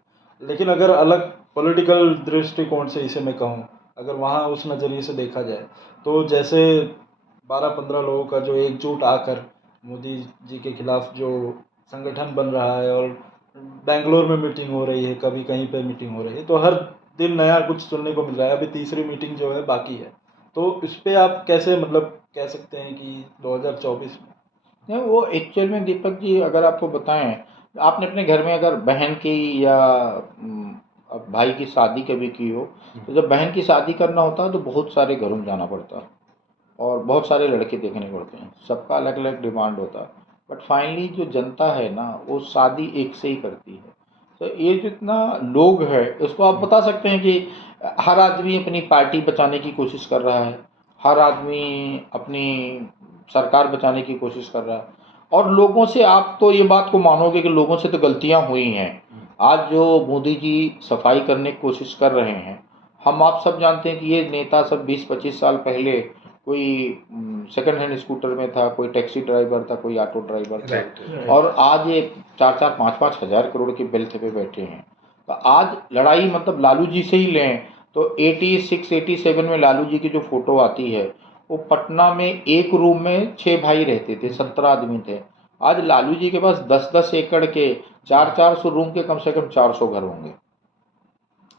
लेकिन अगर अलग पॉलिटिकल दृष्टिकोण से इसे मैं कहूँ, अगर वहाँ उस नज़रिए से देखा जाए तो जैसे 12-15 लोगों का जो एकजुट आकर मोदी जी के खिलाफ जो संगठन बन रहा है और बेंगलोर में मीटिंग हो रही है, कभी कहीं पे मीटिंग हो रही है, तो हर दिन नया कुछ सुनने को मिल रहा है। अभी तीसरी मीटिंग जो है बाकी है, तो इस पे आप कैसे मतलब कह सकते हैं कि 2024 में? नहीं, वो एक्चुअल में दीपक जी अगर आपको बताएं, आपने अपने घर में अगर बहन की या अब भाई की शादी कभी की हो, तो जब बहन की शादी करना होता है तो बहुत सारे घरों में जाना पड़ता है और बहुत सारे लड़के देखने पड़ते हैं, सबका अलग अलग डिमांड होता है। बट फाइनली जो जनता है ना, वो शादी एक से ही करती है। तो ये जितना लोग है उसको आप बता सकते हैं कि हर आदमी अपनी पार्टी बचाने की कोशिश कर रहा है, हर आदमी अपनी सरकार बचाने की कोशिश कर रहा है। और लोगों से आप तो ये बात को मानोगे कि लोगों से तो गलतियां हुई हैं। आज जो मोदी जी सफाई करने की कोशिश कर रहे हैं, हम आप सब जानते हैं कि ये नेता सब 20-25 साल पहले कोई सेकंड हैंड स्कूटर में था, कोई टैक्सी ड्राइवर था, कोई ऑटो ड्राइवर था, और आज ये 4-4, 5-5 हज़ार करोड़ के बेल्ट पे बैठे हैं। तो आज लड़ाई मतलब लालू जी से ही लें तो 86-87 में लालू जी की जो फोटो आती है, वो पटना में एक रूम में 6 भाई रहते थे, 17 आदमी थे। आज लालू जी के पास 10-10 एकड़ के 400-400 रूम के कम से कम 400 घर होंगे।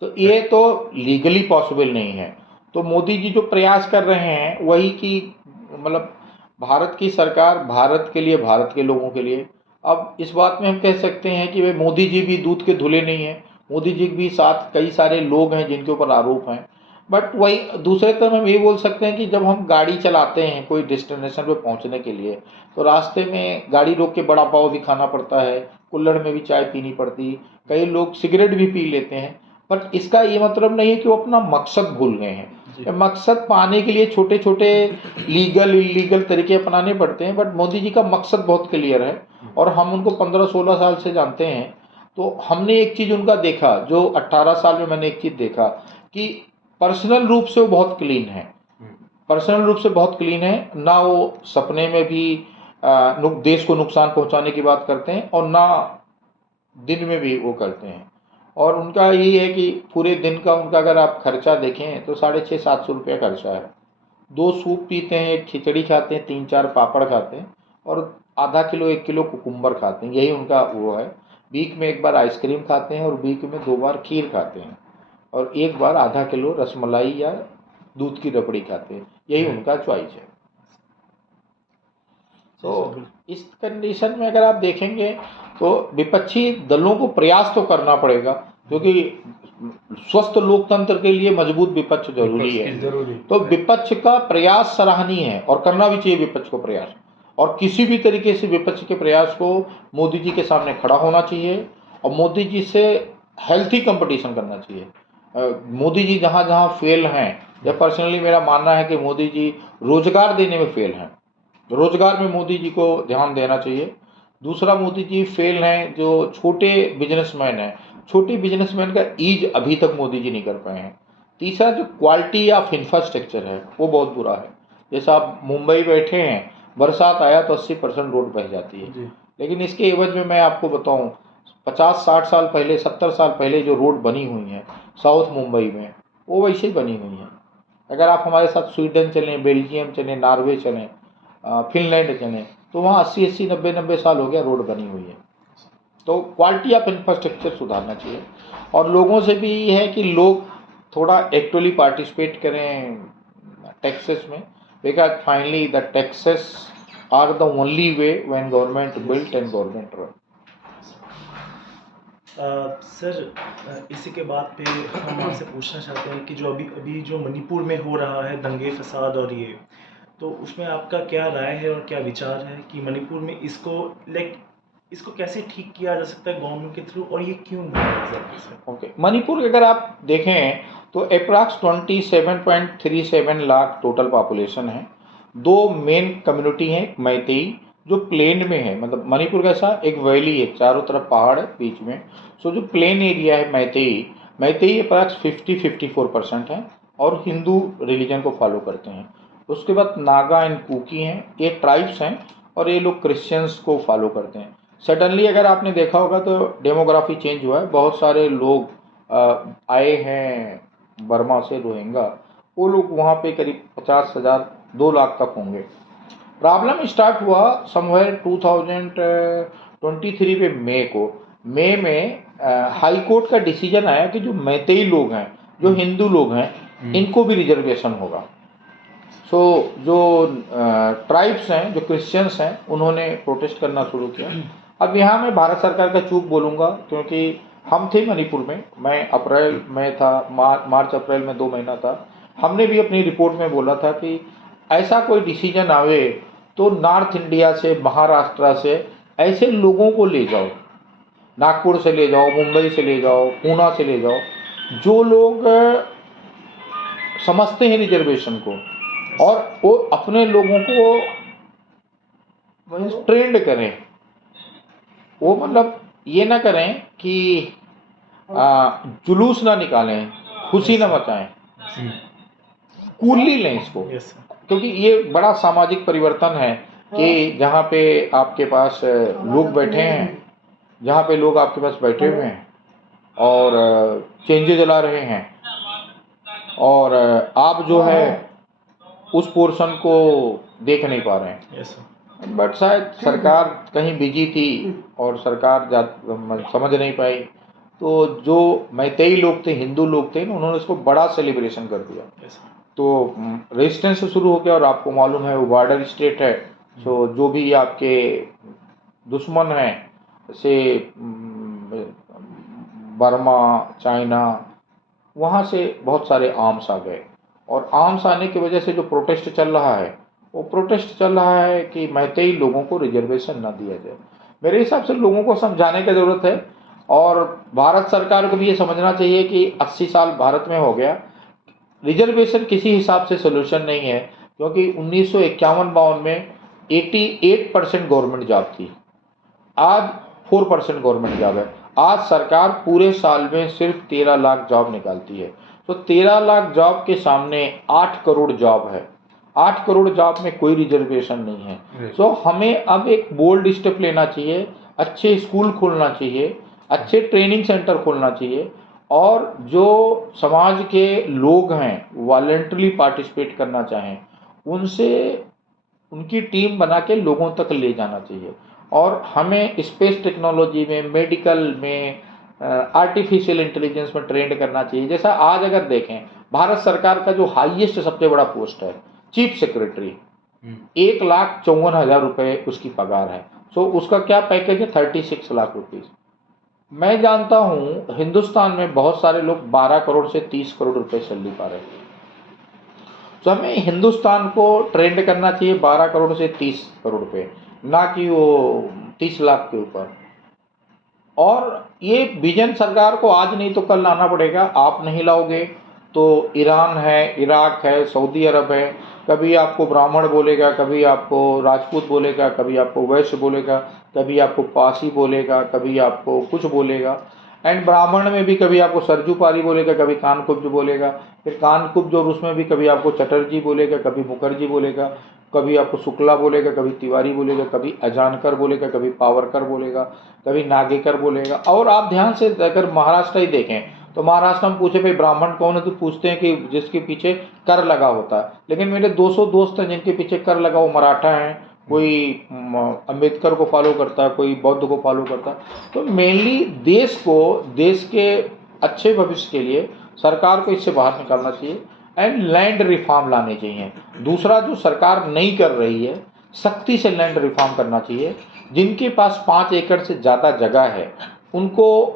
तो ये तो लीगली पॉसिबल नहीं है। तो मोदी जी जो प्रयास कर रहे हैं वही कि मतलब भारत की सरकार भारत के लिए, भारत के लोगों के लिए। अब इस बात में हम कह सकते हैं कि भाई मोदी जी भी दूध के धुले नहीं हैं, मोदी जी के भी साथ कई सारे लोग हैं जिनके ऊपर आरोप हैं। बट वही दूसरे तरफ हम ये बोल सकते हैं कि जब हम गाड़ी चलाते हैं कोई डेस्टिनेशन पे पहुंचने के लिए, तो रास्ते में गाड़ी रोक के बड़ा पाव भी खाना पड़ता है, कुल्हड़ में भी चाय पीनी पड़ती, कई लोग सिगरेट भी पी लेते हैं। बट इसका ये मतलब नहीं है कि वो अपना मकसद भूल गए हैं। मकसद पाने के लिए छोटे छोटे लीगल इलीगल तरीके अपनाने पड़ते हैं, बट मोदी जी का मकसद बहुत क्लियर है और हम उनको 15-16 साल से जानते हैं। तो हमने एक चीज़ उनका देखा, जो 18 साल में मैंने एक चीज़ देखा कि पर्सनल रूप से वो बहुत क्लीन है, पर्सनल रूप से बहुत क्लीन है। ना वो सपने में भी देश को नुकसान पहुंचाने की बात करते हैं और ना दिन में भी वो करते हैं। और उनका ये है कि पूरे दिन का उनका अगर आप खर्चा देखें तो 650-700 रुपया खर्चा है। 2 सूप पीते हैं, एक खिचड़ी खाते हैं, 3-4 पापड़ खाते हैं और आधा किलो 1 किलो कुकुम्बर खाते हैं, यही उनका वो है। वीक में एक बार आइसक्रीम खाते हैं और वीक में 2 बार खीर खाते हैं और एक बार आधा किलो रसमलाई या दूध की रबड़ी खाते हैं, यही उनका चॉइस है। तो इस कंडीशन में अगर आप देखेंगे तो विपक्षी दलों को प्रयास तो करना पड़ेगा, क्योंकि स्वस्थ लोकतंत्र के लिए मजबूत विपक्ष जरूरी है। तो विपक्ष का प्रयास सराहनीय है और करना भी चाहिए विपक्ष को प्रयास, और किसी भी तरीके से विपक्ष के प्रयास को मोदी जी के सामने खड़ा होना चाहिए और मोदी जी से हेल्थी कंपटीशन करना चाहिए। मोदी जी जहाँ जहाँ फेल हैं, या पर्सनली मेरा मानना है कि मोदी जी रोजगार देने में फेल हैं, रोजगार में मोदी जी को ध्यान देना चाहिए। दूसरा, मोदी जी फेल हैं जो छोटे बिजनेसमैन हैं, छोटे बिजनेसमैन का ईज अभी तक मोदी जी नहीं कर पाए हैं। तीसरा, जो क्वालिटी ऑफ इंफ्रास्ट्रक्चर है वो बहुत बुरा है। जैसा आप मुंबई बैठे हैं, बरसात आया तो 80% रोड बह जाती है, लेकिन इसके एवज में मैं आपको बताऊं 50-60 साल पहले, 70 साल पहले जो रोड बनी हुई हैं साउथ मुंबई में, वो वैसे ही बनी हुई हैं। अगर आप हमारे साथ स्वीडन चलें, बेल्जियम चलें, नॉर्वे चलें, फिनलैंड चलें, तो वहाँ 80-80, 90-90 साल हो गया रोड बनी हुई है। तो क्वालिटी ऑफ इंफ्रास्ट्रक्चर सुधारना चाहिए और लोगों से भी ये है कि लोग थोड़ा एक्चुअली पार्टिसिपेट करें टैक्सेस में, because finally the taxes are the only way when government built and government run. Sir, इसी के बाद पे हम आपसे पूछना चाहते हैं कि जो अभी अभी जो मणिपुर में हो रहा है दंगे फसाद और ये, तो उसमें आपका क्या राय है और क्या विचार है कि मणिपुर में इसको कैसे ठीक किया जा सकता है गवर्नमेंट के थ्रू, और ये क्यों हुआ है? ओके, मणिपुर अगर आप देखें तो अप्रॉक्स 27.37 लाख टोटल पॉपुलेशन है। 2 मेन कम्युनिटी हैं, मैतेई जो प्लेन में है, मतलब मणिपुर कैसा एक वैली है, चारों तरफ पहाड़ है बीच में। सो जो प्लेन एरिया है मैतेई अप्रॉक्स 50-54% है और हिंदू रिलीजन को फॉलो करते हैं। उसके बाद नागा एंड कुकी हैं, ये ट्राइब्स हैं और ये लोग क्रिश्चियंस को फॉलो करते हैं। सडनली अगर आपने देखा होगा तो डेमोग्राफी चेंज हुआ है, बहुत सारे लोग आए हैं बर्मा से, रोहिंगा, वो लोग वहाँ पे करीब 50,000 2 लाख तक होंगे। प्रॉब्लम स्टार्ट हुआ समवेयर 2023 पे मई में हाई कोर्ट का डिसीजन आया कि जो मैतेई लोग हैं, जो हिंदू लोग हैं, इनको भी रिजर्वेशन होगा। सो जो ट्राइब्स हैं, जो क्रिश्चियंस हैं, उन्होंने प्रोटेस्ट करना शुरू किया। अब यहाँ मैं भारत सरकार का चूक बोलूँगा, क्योंकि हम थे मणिपुर में, मैं अप्रैल में था, मार्च अप्रैल में 2 महीना था। हमने भी अपनी रिपोर्ट में बोला था कि ऐसा कोई डिसीजन आवे तो नॉर्थ इंडिया से, महाराष्ट्र से ऐसे लोगों को ले जाओ, नागपुर से ले जाओ, मुंबई से ले जाओ, पूना से ले जाओ, जो लोग समझते हैं रिजर्वेशन को और वो अपने लोगों को ट्रेंड करें। वो मतलब ये ना करें कि जुलूस ना निकालें, खुशी ना मचाएं, कूलली लें इसको। क्योंकि ये बड़ा सामाजिक परिवर्तन है कि जहाँ पे आपके पास लोग बैठे हैं, जहाँ पे लोग आपके पास बैठे हुए हैं और चेंजे जला रहे हैं, और आप जो है उस पोर्शन को देख नहीं पा रहे हैं। बट शायद सरकार कहीं बिजी थी और सरकार समझ नहीं पाई, तो जो मैतेई लोग थे, हिंदू लोग थे, उन्होंने इसको बड़ा सेलिब्रेशन कर दिया। तो रेजिस्टेंस से शुरू हो गया और आपको मालूम है वो बॉर्डर स्टेट है। सो जो भी आपके दुश्मन हैं, जैसे बर्मा, चाइना, वहाँ से बहुत सारे आर्म्स आ गए, और आर्म्स आने की वजह से जो प्रोटेस्ट चल रहा है, वो प्रोटेस्ट चल रहा है कि मैतेई लोगों को रिजर्वेशन ना दिया जाए। मेरे हिसाब से लोगों को समझाने की ज़रूरत है, और भारत सरकार को भी ये समझना चाहिए कि 80 साल भारत में हो गया, रिजर्वेशन किसी हिसाब से सोल्यूशन नहीं है, क्योंकि 1951-52 में 88% गवर्नमेंट जॉब थी, आज 4% गवर्नमेंट जॉब है। आज सरकार पूरे साल में सिर्फ 13 लाख जॉब निकालती है, तो 13 लाख जॉब के सामने 8 करोड़ जॉब है, 8 करोड़ जॉब में कोई रिजर्वेशन नहीं है। सो हमें अब एक बोल्ड स्टेप लेना चाहिए, अच्छे स्कूल खोलना चाहिए, अच्छे ट्रेनिंग सेंटर खोलना चाहिए, और जो समाज के लोग हैं वॉलंटरी पार्टिसिपेट करना चाहें, उनसे उनकी टीम बना के लोगों तक ले जाना चाहिए। और हमें स्पेस टेक्नोलॉजी में, मेडिकल में, आर्टिफिशियल इंटेलिजेंस में ट्रेंड करना चाहिए। जैसा आज अगर देखें, भारत सरकार का जो हाईएस्ट सबसे बड़ा पोस्ट है चीफ सेक्रेटरी, 1,54,000 रुपये उसकी पगार है। सो उसका क्या पैकेज है? 36 लाख रुपीज़। मैं जानता हूँ हिंदुस्तान में बहुत सारे लोग 12 करोड़ से 30 करोड़ रुपए सैलरी पा रहे हैं। तो हमें हिंदुस्तान को ट्रेंड करना चाहिए 12 करोड़ से 30 करोड़ रुपए, ना कि वो 30 लाख के ऊपर। और ये विजन सरकार को आज नहीं तो कल लाना पड़ेगा। आप नहीं लाओगे तो ईरान है, इराक है, सऊदी अरब है, कभी आपको ब्राह्मण बोलेगा, कभी आपको राजपूत बोलेगा, कभी आपको वैश्य बोलेगा, कभी आपको पासी बोलेगा, कभी आपको कुछ बोलेगा। एंड ब्राह्मण में भी कभी आपको सरजूपारी बोलेगा, कभी कानकुब्ज बोलेगा, फिर कानकुब्ज और उसमें भी कभी आपको चटर्जी बोलेगा, कभी मुखर्जी बोलेगा, कभी आपको शुक्ला बोलेगा, कभी तिवारी बोलेगा, कभी अजानकर बोलेगा, कभी पावरकर बोलेगा, कभी नागेकर बोलेगा। और आप ध्यान से अगर महाराष्ट्र ही देखें तो महाराष्ट्र में पूछे भाई ब्राह्मण कौन है, तो पूछते हैं कि जिसके पीछे कर लगा होता है। लेकिन मेरे 200 दोस्त हैं जिनके पीछे कर लगा, वो मराठा हैं, कोई अम्बेडकर को फॉलो करता है, कोई बौद्ध को फॉलो करता है। तो मेनली देश के अच्छे भविष्य के लिए सरकार को इससे बाहर निकालना चाहिए, एंड लैंड रिफॉर्म लाने चाहिए। दूसरा, जो सरकार नहीं कर रही है, सख्ती से लैंड रिफॉर्म करना चाहिए। जिनके पास 5 एकड़ से ज़्यादा जगह है, उनको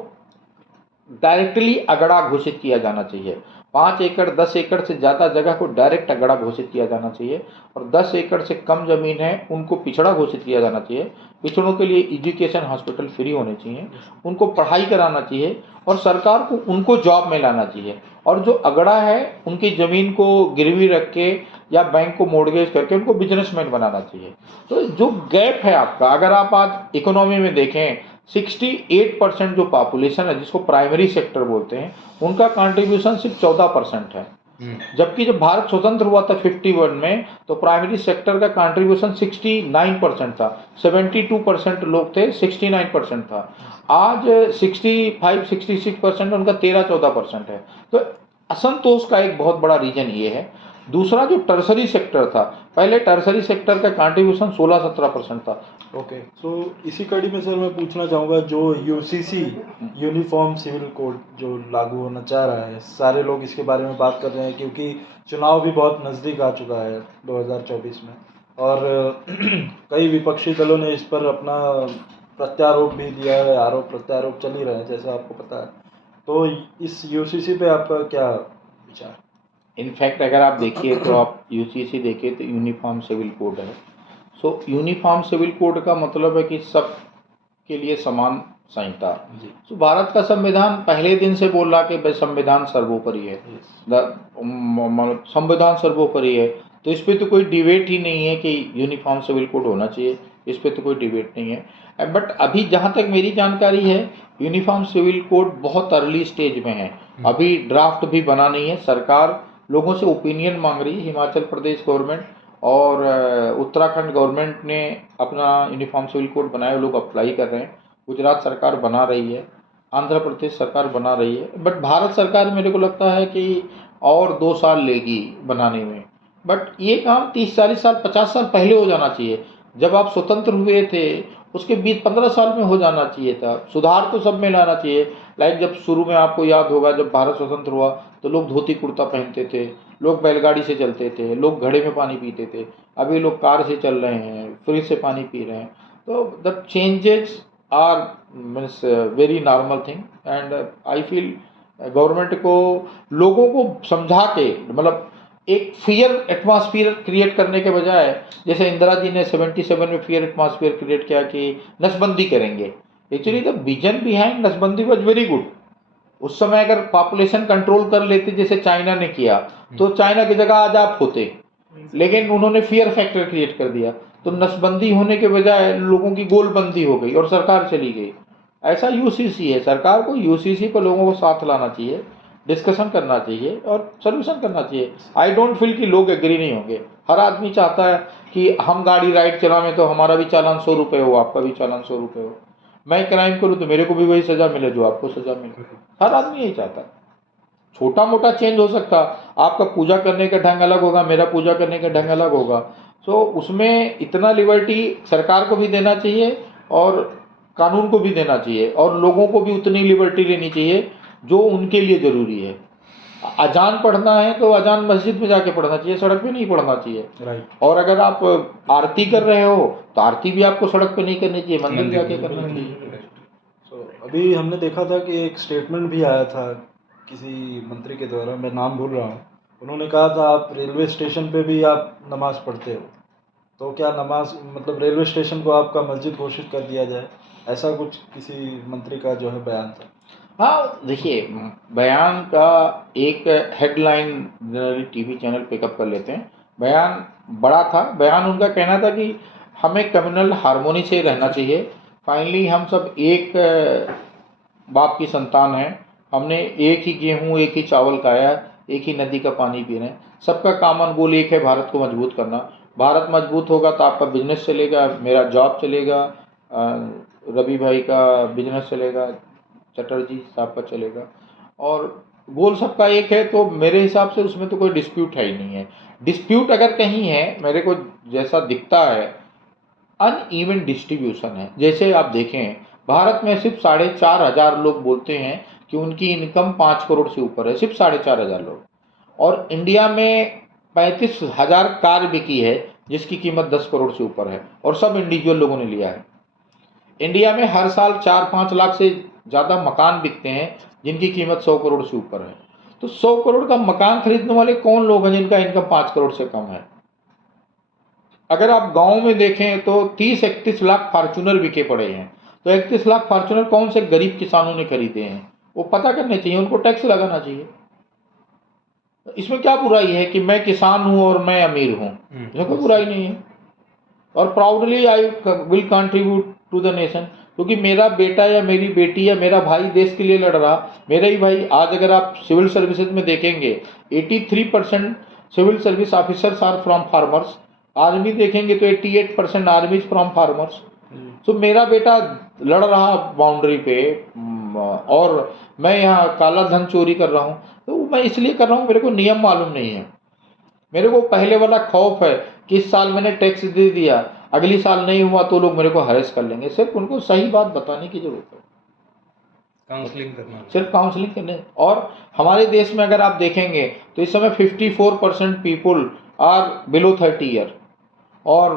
डायरेक्टली अगड़ा घोषित किया जाना चाहिए। 5 एकड़ 10 एकड़ से ज़्यादा जगह को डायरेक्ट अगड़ा घोषित किया जाना चाहिए, और 10 एकड़ से कम ज़मीन है उनको पिछड़ा घोषित किया जाना चाहिए। पिछड़ों के लिए एजुकेशन हॉस्पिटल फ्री होने चाहिए, उनको पढ़ाई कराना चाहिए, और सरकार को उनको जॉब में लाना चाहिए। और जो अगड़ा है उनकी ज़मीन को गिरवी रख के या बैंक को मोर्गेज करके उनको बिजनेसमैन बनाना चाहिए। तो जो गैप है आपका, अगर आप आज इकोनॉमी में देखें, 68% जो पॉपुलेशन है जिसको प्राइमरी सेक्टर बोलते हैं, उनका कंट्रीब्यूशन सिर्फ 14% है। जबकि जब भारत स्वतंत्र हुआ था 51 में, तो प्राइमरी सेक्टर का कंट्रीब्यूशन 69% था। 72% लोग थे, 69% था। आज 65-66% उनका 13-14% है। तो असंतोष का एक बहुत बड़ा रीजन ये है। दूसरा, जो टर्सरी सेक्टर था, पहले टर्सरी सेक्टर का कंट्रीब्यूशन 16-17% था। ओके, सो इसी कड़ी में सर मैं पूछना चाहूँगा, जो यूसीसी यूनिफॉर्म सिविल कोड जो लागू होना चाह रहा है, सारे लोग इसके बारे में बात कर रहे हैं क्योंकि चुनाव भी बहुत नज़दीक आ चुका है 2024 में, और कई विपक्षी दलों ने इस पर अपना प्रत्यारोप भी दिया है, आरोप प्रत्यारोप चल ही रहे हैं जैसा आपको पता है। तो इस यूसीसी पे आपका क्या विचार? इनफैक्ट अगर आप देखिए तो आप यूसीसी देखिए तो यूनिफॉर्म सिविल कोड है। सो यूनिफॉर्म सिविल कोड का मतलब है कि सब के लिए समान संहिता। तो भारत का संविधान पहले दिन से बोल रहा कि भाई संविधान सर्वोपरि है, संविधान सर्वोपरि है। तो इस पर तो कोई डिबेट ही नहीं है कि यूनिफॉर्म सिविल कोड होना चाहिए, इस पर तो कोई डिबेट नहीं है। बट अभी जहाँ तक मेरी जानकारी है, यूनिफॉर्म सिविल कोड बहुत अर्ली स्टेज में है, अभी ड्राफ्ट भी बना नहीं है। सरकार लोगों से ओपिनियन मांग रही है। हिमाचल प्रदेश गवर्नमेंट और उत्तराखंड गवर्नमेंट ने अपना यूनिफॉर्म सिविल कोड बनाए, लोग अप्लाई कर रहे हैं। गुजरात सरकार बना रही है, आंध्र प्रदेश सरकार बना रही है, बट भारत सरकार मेरे को लगता है कि और 2 साल लेगी बनाने में। बट ये काम 30-40 साल 50 साल पहले हो जाना चाहिए। जब आप स्वतंत्र हुए थे उसके 20-15 साल में हो जाना चाहिए था। सुधार तो सब में लाना चाहिए। लाइक जब शुरू में आपको याद होगा, जब भारत स्वतंत्र हुआ तो लोग धोती कुर्ता पहनते थे, लोग बैलगाड़ी से चलते थे, लोग घड़े में पानी पीते थे। अभी लोग कार से चल रहे हैं, फ्रिज से पानी पी रहे हैं। तो the changes are means very normal thing, and I feel government को लोगों को समझा के, मतलब एक फियर एटमॉस्फेयर क्रिएट करने के बजाय, जैसे इंदिरा जी ने 77 में फियर एटमॉस्फेयर क्रिएट किया कि नसबंदी करेंगे। एक्चुअली द विजन बिहाइंड नसबंदी वाज वेरी गुड। उस समय अगर पॉपुलेशन कंट्रोल कर लेते जैसे चाइना ने किया, तो चाइना की जगह आज आप होते, लेकिन उन्होंने फियर फैक्टर क्रिएट कर दिया। तो नसबंदी होने के बजाय लोगों की गोलबंदी हो गई और सरकार चली गई। ऐसा यूसीसी है, सरकार को यूसीसी पर लोगों को साथ लाना चाहिए, डिस्कशन करना चाहिए और सोल्यूशन करना चाहिए। आई डोंट फील कि लोग एग्री नहीं होंगे। हर आदमी चाहता है कि हम गाड़ी राइड चलावें तो हमारा भी चालान 100 रुपये हो, आपका भी चालान 100 रुपये हो। मैं क्राइम करूँ तो मेरे को भी वही सज़ा मिले जो आपको सज़ा मिले। हर आदमी यही चाहता है। छोटा मोटा चेंज हो सकता, आपका पूजा करने का ढंग अलग होगा, मेरा पूजा करने का ढंग अलग होगा। सो उसमें इतना लिबर्टी सरकार को भी देना चाहिए और कानून को भी देना चाहिए, और लोगों को भी उतनी लिबर्टी लेनी चाहिए जो उनके लिए ज़रूरी है। अजान पढ़ना है तो अजान मस्जिद में जाके पढ़ना चाहिए, सड़क पे नहीं पढ़ना चाहिए। राइट। और अगर आप आरती कर रहे हो तो आरती भी आपको सड़क पे नहीं करनी चाहिए, मंदिर जाके करना चाहिए। सो अभी हमने देखा था कि एक स्टेटमेंट भी आया था किसी मंत्री के द्वारा, मैं नाम भूल रहा हूँ, उन्होंने कहा था आप रेलवे स्टेशन पे भी आप नमाज़ पढ़ते हो, तो क्या नमाज मतलब रेलवे स्टेशन को आपका मस्जिद घोषित कर दिया जाए, ऐसा कुछ किसी मंत्री का जो है बयान था। हाँ देखिए, बयान का एक headline generally TV channel pickup कर लेते हैं। बयान बड़ा था। बयान उनका कहना था कि हमें कम्युनल हार्मोनी से रहना चाहिए। फाइनली हम सब एक बाप की संतान हैं, हमने एक ही गेहूँ एक ही चावल खाया, एक ही नदी का पानी पी रहे हैं। सबका कॉमन गोल एक है, भारत को मजबूत करना। भारत मजबूत होगा तो आपका बिजनेस चलेगा, मेरा जॉब चलेगा, रवि भाई का बिजनेस चलेगा, चटर्जी साहब का चलेगा, और गोल सबका एक है। तो मेरे हिसाब से उसमें तो कोई डिस्प्यूट है ही नहीं है। डिस्प्यूट अगर कहीं है, मेरे को जैसा दिखता है, अनइवन डिस्ट्रीब्यूशन है। जैसे आप देखें, भारत में सिर्फ 4,500 लोग बोलते हैं कि उनकी इनकम 5 करोड़ से ऊपर है, सिर्फ 4,500 लोग। और इंडिया में 35,000 कार बिकी है जिसकी कीमत 10 करोड़ से ऊपर है, और सब इंडिविजुअल लोगों ने लिया है। इंडिया में हर साल 4-5 लाख से ज़्यादा मकान बिकते हैं जिनकी कीमत 100 करोड़ से ऊपर है। तो 100 करोड़ का मकान खरीदने वाले कौन लोग हैं जिनका इनकम 5 करोड़ से कम है? अगर आप गांव में देखें तो 30-31 लाख फार्चूनर बिके पड़े हैं। तो 31 लाख फार्चूनर कौन से गरीब किसानों ने खरीदे हैं, वो पता करने चाहिए, उनको टैक्स लगाना चाहिए। इसमें क्या बुराई है कि मैं किसान हूं और मैं अमीर हूं, इसमें कोई बुराई नहीं है। और proudly I will contribute to the nation, क्योंकि मेरा बेटा या मेरी बेटी या मेरा भाई देश के लिए लड़ रहा, मेरा ही भाई। आज अगर आप सिविल सर्विसेज में देखेंगे 83% civil service officers are from farmers. Army देखेंगे तो 88% आर्मी इज फ्रॉम फार्मर्स। तो मेरा बेटा लड़ रहा बाउंड्री पे, और मैं यहाँ काला धन चोरी कर रहा हूँ। तो मैं इसलिए कर रहा हूँ, मेरे को नियम मालूम नहीं है। मेरे को पहले वाला खौफ है कि इस साल मैंने टैक्स दे दिया, अगली साल नहीं हुआ तो लोग मेरे को हरेस कर लेंगे। सिर्फ उनको सही बात बताने की जरूरत है, काउंसलिंग करना, सिर्फ काउंसलिंग करने। और हमारे देश में अगर आप देखेंगे तो इस समय 54% पीपुल आर बिलो 30 ईयर, और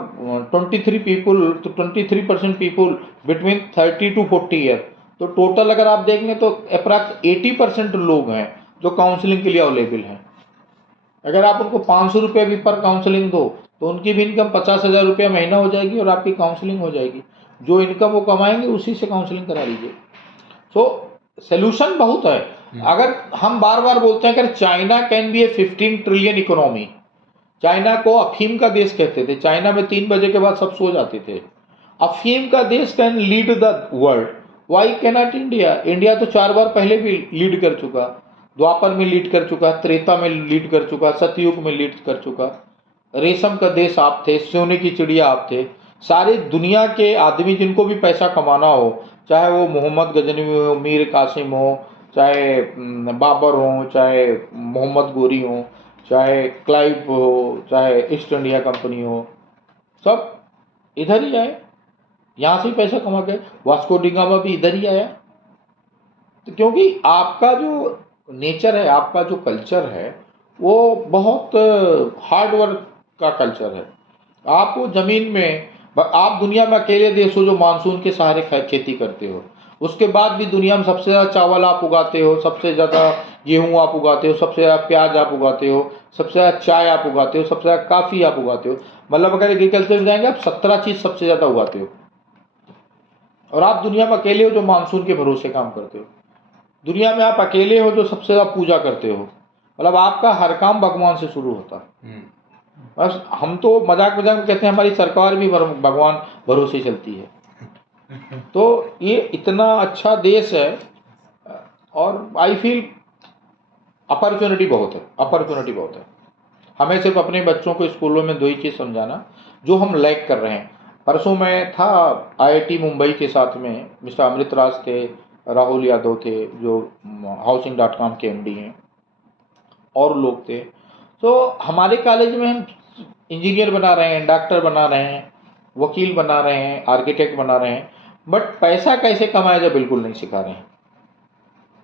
23% पीपुल बिटवीन 30 to 40 ईयर। तो टोटल अगर आप देखेंगे तो अप्रॉक्स 80% लोग हैं जो काउंसलिंग के लिए अवेलेबल हैं। अगर आप उनको 500 रुपये भी पर काउंसलिंग दो तो उनकी भी इनकम 50,000 रुपया महीना हो जाएगी और आपकी काउंसलिंग हो जाएगी। जो इनकम वो कमाएंगे उसी से काउंसलिंग करा लीजिए। तो सोल्यूशन बहुत है। अगर हम बार बार बोलते हैं, अगर China can be A 15 trillion economy, China को अफीम का देश कहते थे, चाइना में 3 बजे के बाद सब सो जाते थे। अफीम का देश can lead the world, why can not India? India तो 4 बार पहले भी लीड कर चुका, द्वापर में लीड कर चुका, त्रेता में लीड कर चुका, सतयुग में लीड कर चुका। रेशम का देश आप थे, सोने की चिड़िया आप थे। सारे दुनिया के आदमी जिनको भी पैसा कमाना हो, चाहे वो मोहम्मद गजनवी हो, मीर कासिम हो, चाहे बाबर हो, चाहे मोहम्मद गोरी हो, चाहे क्लाइव हो, चाहे ईस्ट इंडिया कंपनी हो, सब इधर ही आए, यहाँ से पैसा कमा के। वास्को डी गामा भी इधर ही आया। तो क्योंकि आपका जो नेचर है, आपका जो कल्चर है, वो बहुत हार्ड वर्क का कल्चर है। आप वो ज़मीन में, आप दुनिया में अकेले देश हो जो मानसून के सहारे खेती करते हो। उसके बाद भी दुनिया में सबसे ज़्यादा चावल आप उगाते हो, सबसे ज़्यादा गेहूँ आप उगाते हो, सबसे ज़्यादा प्याज आप उगाते हो, सबसे ज़्यादा चाय आप उगाते हो, सबसे ज़्यादा काफ़ी आप उगाते हो। मतलब अगर एग्रीकल्चर में जाएंगे आप 17 चीज़ सबसे ज़्यादा उगाते हो। और आप दुनिया में अकेले हो जो मानसून के भरोसे काम करते हो। दुनिया में आप अकेले हो जो सबसे ज़्यादा पूजा करते हो। मतलब आपका हर काम भगवान से शुरू होता है। बस हम तो मजाक मजाक में कहते हैं हमारी सरकार भी भगवान भरोसे चलती है। तो ये इतना अच्छा देश है और आई फील अपॉर्चुनिटी बहुत है, अपॉर्चुनिटी बहुत है। हमें सिर्फ अपने बच्चों को स्कूलों में 2 ही चीज़ समझाना जो हम लैक कर रहे हैं। परसों मैं था आईआईटी मुंबई के साथ में, मिस्टर अमृतराज थे, राहुल यादव थे जो housing.com के एमडी हैं, और लोग थे। तो हमारे कॉलेज में हम इंजीनियर बना रहे हैं, डॉक्टर बना रहे हैं, वकील बना रहे हैं, आर्किटेक्ट बना रहे हैं, बट पैसा कैसे कमाया जाए बिल्कुल नहीं सिखा रहे हैं।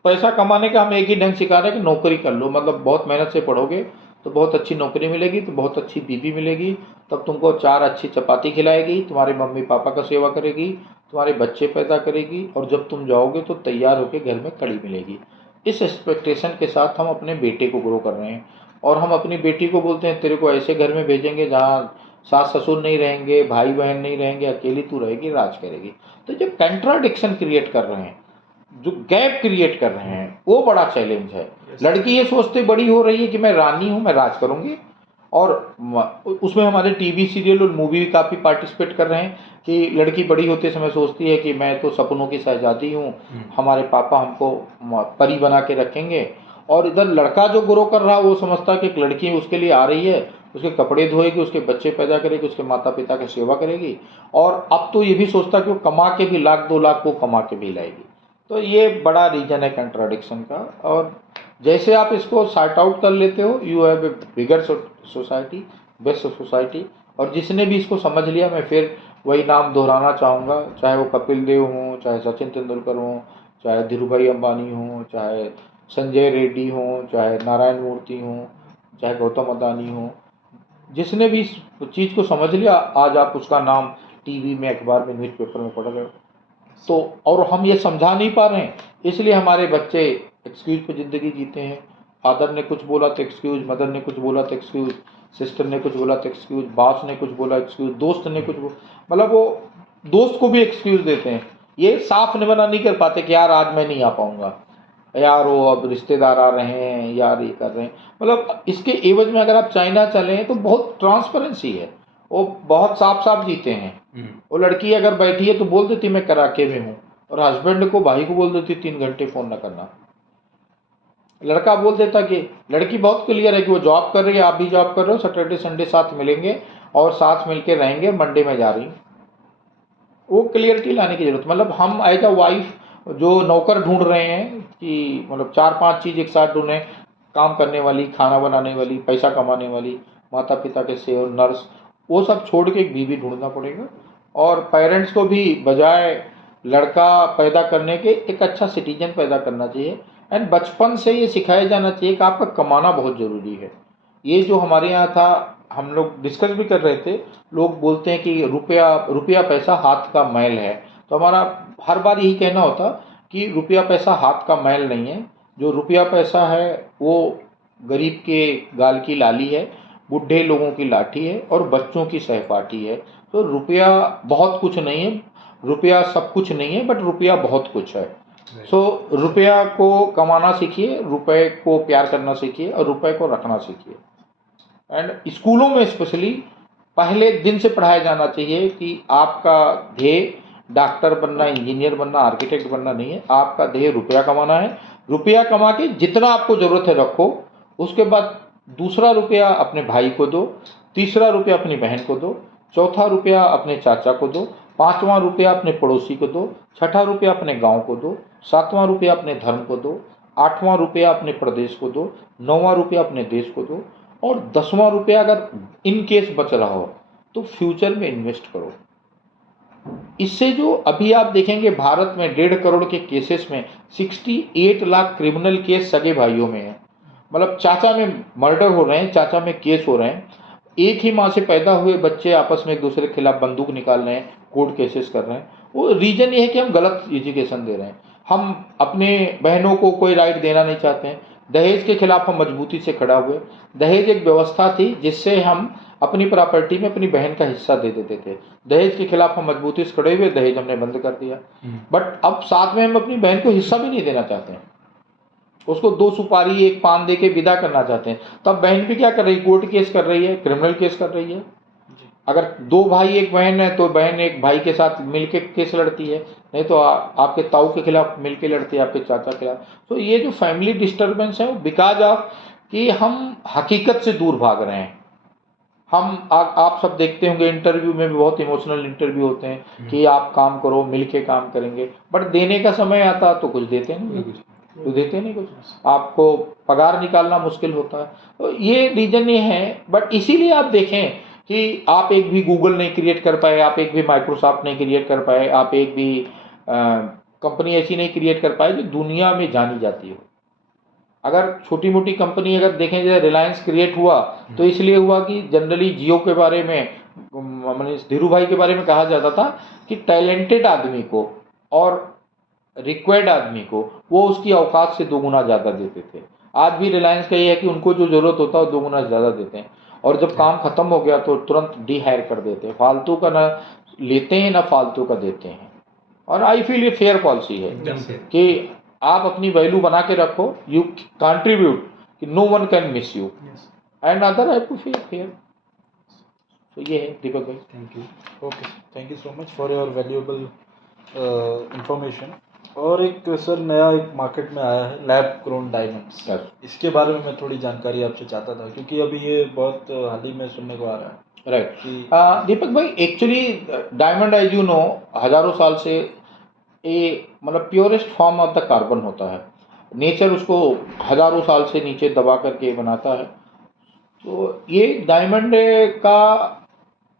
पैसा कमाने का हम एक ही ढंग सिखा रहे हैं कि नौकरी कर लो, मतलब बहुत मेहनत से पढ़ोगे तो बहुत अच्छी नौकरी मिलेगी, तो बहुत अच्छी बीवी मिलेगी, तब तुमको 4 अच्छी चपाती खिलाएगी, तुम्हारे मम्मी पापा का सेवा करेगी, तुम्हारे बच्चे पैदा करेगी, और जब तुम जाओगे तो तैयार होकर घर में कड़ी मिलेगी। इस एक्सपेक्टेशन के साथ हम अपने बेटे को ग्रो कर रहे हैं। और हम अपनी बेटी को बोलते हैं तेरे को ऐसे घर में भेजेंगे जहाँ सास ससुर नहीं रहेंगे, भाई बहन नहीं रहेंगे, अकेली तू रहेगी, राज करेगी। तो जो कंट्राडिक्शन क्रिएट कर रहे हैं, जो गैप क्रिएट कर रहे हैं, वो बड़ा चैलेंज है। लड़की ये सोचते बड़ी हो रही है कि मैं रानी हूँ, मैं राज करूँगी, और उसमें हमारे टीवी सीरियल और मूवी भी काफ़ी पार्टिसिपेट कर रहे हैं कि लड़की बड़ी होते समय सोचती है कि मैं तो सपनों की शहजादी हूँ, हमारे पापा हमको परी बना के रखेंगे। और इधर लड़का जो ग्रो कर रहा है वो समझता है कि एक लड़की उसके लिए आ रही है, उसके कपड़े धोएगी, उसके बच्चे पैदा करेगी, उसके माता पिता की सेवा करेगी, और अब तो ये भी सोचता है कि वो कमा के भी 1,00,000-2,00,000 वो कमा के भी लाएगी। तो ये बड़ा रीजन है कंट्राडिक्शन का। और जैसे आप इसको सॉर्ट आउट कर लेते हो, you have a bigger society, best society. और जिसने भी इसको समझ लिया, मैं फिर वही नाम दोहराना चाहूँगा, चाहे वो कपिल देव हों, चाहे सचिन तेंदुलकर हों, चाहे धीरूभाई अंबानी हों, चाहे संजय रेड्डी हों, चाहे नारायण मूर्ति हों, चाहे गौतम अदानी हों, जिसने भी इस चीज़ को समझ लिया, आज आप उसका नाम टीवी में, अखबार में, न्यूज़पेपर में पढ़ रहे हो। तो और हम ये समझा नहीं पा रहे हैं, इसलिए हमारे बच्चे एक्सक्यूज पे ज़िंदगी जीते हैं। फादर ने कुछ बोला तो एक्सक्यूज, मदर ने कुछ बोला तो एक्सक्यूज, सिस्टर ने कुछ बोला तो एक्सक्यूज, बॉस ने कुछ बोला एक्सक्यूज, दोस्त ने कुछ मतलब वो दोस्त को भी एक्सक्यूज देते हैं। ये साफ निवारण नहीं कर पाते कि यार आज मैं नहीं आ पाऊँगा, यार वो अब रिश्तेदार आ रहे हैं, यार ये कर रहे हैं। मतलब इसके एवज में अगर आप चाइना चलें तो बहुत ट्रांसपेरेंसी है, वो बहुत साफ साफ जीते हैं। वो लड़की अगर बैठी है तो बोल देती मैं कराके में हूँ, और हस्बैंड को, भाई को बोल देती 3 घंटे फ़ोन न करना। लड़का बोल देता कि लड़की बहुत क्लियर है कि वो जॉब कर रही है, आप भी जॉब कर रहे हो, सैटरडे संडे साथ मिलेंगे और साथ मिल के रहेंगे, मंडे में जा रही हूँ। वो क्लियरिटी लाने की जरूरत, मतलब हम एज अ वाइफ जो नौकर ढूंढ रहे हैं कि मतलब 4-5 चीज़ एक साथ ढूंढें, काम करने वाली, खाना बनाने वाली, पैसा कमाने वाली, माता पिता के सेवा, नर्स, वो सब छोड़ के एक बीवी ढूंढना पड़ेगा। और पेरेंट्स को भी बजाय लड़का पैदा करने के एक अच्छा सिटीजन पैदा करना चाहिए। एंड बचपन से ये सिखाया जाना चाहिए कि आपका कमाना बहुत ज़रूरी है। ये जो हमारे यहाँ था, हम लोग डिस्कस भी कर रहे थे, लोग बोलते हैं कि रुपया पैसा हाथ का मैल है। तो हमारा हर बार यही कहना होता कि रुपया पैसा हाथ का मैल नहीं है, जो रुपया पैसा है वो गरीब के गाल की लाली है, बूढ़े लोगों की लाठी है, और बच्चों की सहपाठी है। तो रुपया बहुत कुछ नहीं है, रुपया सब कुछ नहीं है, बट रुपया बहुत कुछ है। सो रुपया को कमाना सीखिए, रुपए को प्यार करना सीखिए, और रुपए को रखना सीखिए। एंड स्कूलों में स्पेशली पहले दिन से पढ़ाया जाना चाहिए कि आपका ध्येय डॉक्टर बनना, इंजीनियर बनना, आर्किटेक्ट बनना नहीं है, आपका ध्येय रुपया कमाना है। रुपया कमा के जितना आपको ज़रूरत है रखो, उसके बाद दूसरा रुपया अपने भाई को दो, तीसरा रुपया अपनी बहन को दो, चौथा रुपया अपने चाचा को दो, 5वां रुपया अपने पड़ोसी को दो, 6ठा रुपया अपने गांव को दो, 7वां रुपया अपने धर्म को दो, 8वां रुपया अपने प्रदेश को दो, 9वां रुपया अपने देश को दो, और 10वां रुपया अगर इन केस बच रहा हो तो फ्यूचर में इन्वेस्ट करो। इससे जो अभी आप देखेंगे भारत में 1.5 करोड़ के केसेस में 68 लाख क्रिमिनल केस सगे भाइयों में है। मतलब चाचा में मर्डर हो रहे हैं, चाचा में केस हो रहे हैं, एक ही माँ से पैदा हुए बच्चे आपस में एक दूसरे के खिलाफ बंदूक निकाल रहे हैं, कोर्ट केसेस कर रहे हैं, वो रीज़न ये है कि हम गलत एजुकेशन दे रहे हैं। हम अपने बहनों को कोई राइट देना नहीं चाहते हैं। दहेज के खिलाफ हम मजबूती से खड़ा हुए। दहेज एक व्यवस्था थी जिससे हम अपनी प्रॉपर्टी में अपनी बहन का हिस्सा दे देते थे। दहेज के खिलाफ हम मजबूती से खड़े हुए, दहेज हमने बंद कर दिया। बट अब साथ में हम अपनी बहन को हिस्सा भी नहीं देना चाहते हैं। उसको 2 सुपारी 1 पान दे के विदा करना चाहते हैं। तब बहन भी क्या कर रही है? कोर्ट केस कर रही है, क्रिमिनल केस कर रही है। अगर 2 भाई 1 बहन है तो बहन एक भाई के साथ मिलके केस लड़ती है, नहीं तो आपके ताऊ के खिलाफ मिलके लड़ती है, आपके चाचा के खिलाफ। तो ये जो फैमिली डिस्टर्बेंस है वो बिकॉज ऑफ कि हम हकीकत से दूर भाग रहे हैं। हम आप सब देखते होंगे इंटरव्यू में भी बहुत इमोशनल इंटरव्यू होते हैं कि आप काम करो, मिलके काम करेंगे, बट देने का समय आता तो कुछ देते नहीं, कुछ देते नहीं, कुछ आपको पगार निकालना मुश्किल होता है। तो ये रीजन ये है। बट इसीलिए आप देखें कि आप एक भी गूगल नहीं क्रिएट कर पाए, आप एक भी माइक्रोसॉफ्ट नहीं क्रिएट कर पाए, आप एक भी कंपनी ऐसी नहीं क्रिएट कर पाए जो दुनिया में जानी जाती हो। अगर छोटी मोटी कंपनी अगर देखें, जैसे रिलायंस क्रिएट हुआ तो इसलिए हुआ कि जनरली जियो के बारे में, मैंने धीरू भाई के बारे में कहा जाता था कि टैलेंटेड आदमी को और रिक्वायर्ड आदमी को वो उसकी औकात से 2 गुना ज़्यादा देते थे। आज भी रिलायंस का ये है कि उनको जो ज़रूरत होता है वो 2 गुना ज़्यादा देते हैं, और जब काम ख़त्म हो गया तो तुरंत डिहायर कर देते हैं। फालतू का ना लेते हैं ना फालतू का देते हैं। और आई फील ये फेयर पॉलिसी है कि आप अपनी वैल्यू बना के रखो, यू कंट्रीब्यूट, कि no one can miss you and other have to feel fair. तो ये है दीपक भाई। Thank you. Okay, thank you so much for your valuable information. और एक सर नया एक मार्केट में आया है लैब ग्रोन डायमंड्स, Yes. इसके बारे में मैं थोड़ी जानकारी आपसे चाहता था, क्योंकि अभी ये बहुत हाल ही में सुनने को आ रहा है। राइट दीपक भाई, actually diamond as you know हजारों साल से ये मतलब purest form of the carbon होता है। नेचर उसको हजारों साल से नीचे दबा करके बनाता है। तो ये डायमंड का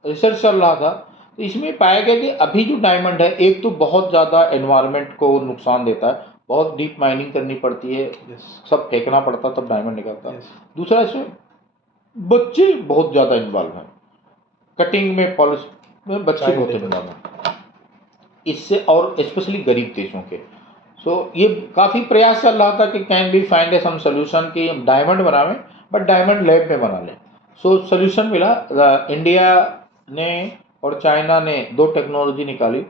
रिसर्च चल रहा था, तो इसमें पाया गया कि अभी जो डायमंड है, एक तो बहुत ज़्यादा एनवायरनमेंट को नुकसान देता है, बहुत डीप माइनिंग करनी पड़ती है, सब फेंकना पड़ता तब डायमंड निकलता है। दूसरा, इसमें बच्चे बहुत ज़्यादा इन्वॉल्व हैं, कटिंग में, पॉलिश में बच्चे बहुत इन्वॉल्व हैं इससे, और स्पेशली गरीब देशों के। सो ये काफ़ी प्रयास चल रहा था कि can be find a some solution कि हम डायमंड बनावें, बट डायमंड लैब में बना लें। सो सोल्यूशन मिला। इंडिया ने और चाइना ने 2 टेक्नोलॉजी निकाली,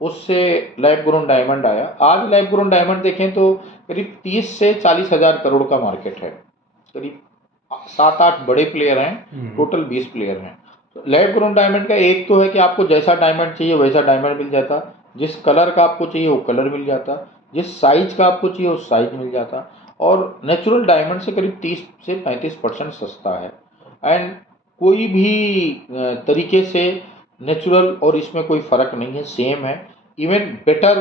उससे लैब ग्रोन डायमंड आया। आज लैब ग्रोन डायमंड देखें तो करीब 30 से 40 हज़ार करोड़ का मार्केट है। करीब 7-8 बड़े प्लेयर हैं, टोटल 20 प्लेयर हैं। तो लैब ग्रोन डायमंड का एक तो है कि आपको जैसा डायमंड चाहिए वैसा डायमंड मिल जाता, जिस कलर का आपको चाहिए वो कलर मिल जाता, जिस साइज का आपको चाहिए उस साइज मिल जाता, और नेचुरल डायमंड से करीब 30 से 35% सस्ता है। एंड कोई भी तरीके से नेचुरल और इसमें कोई फ़र्क नहीं है, सेम है। इवन बेटर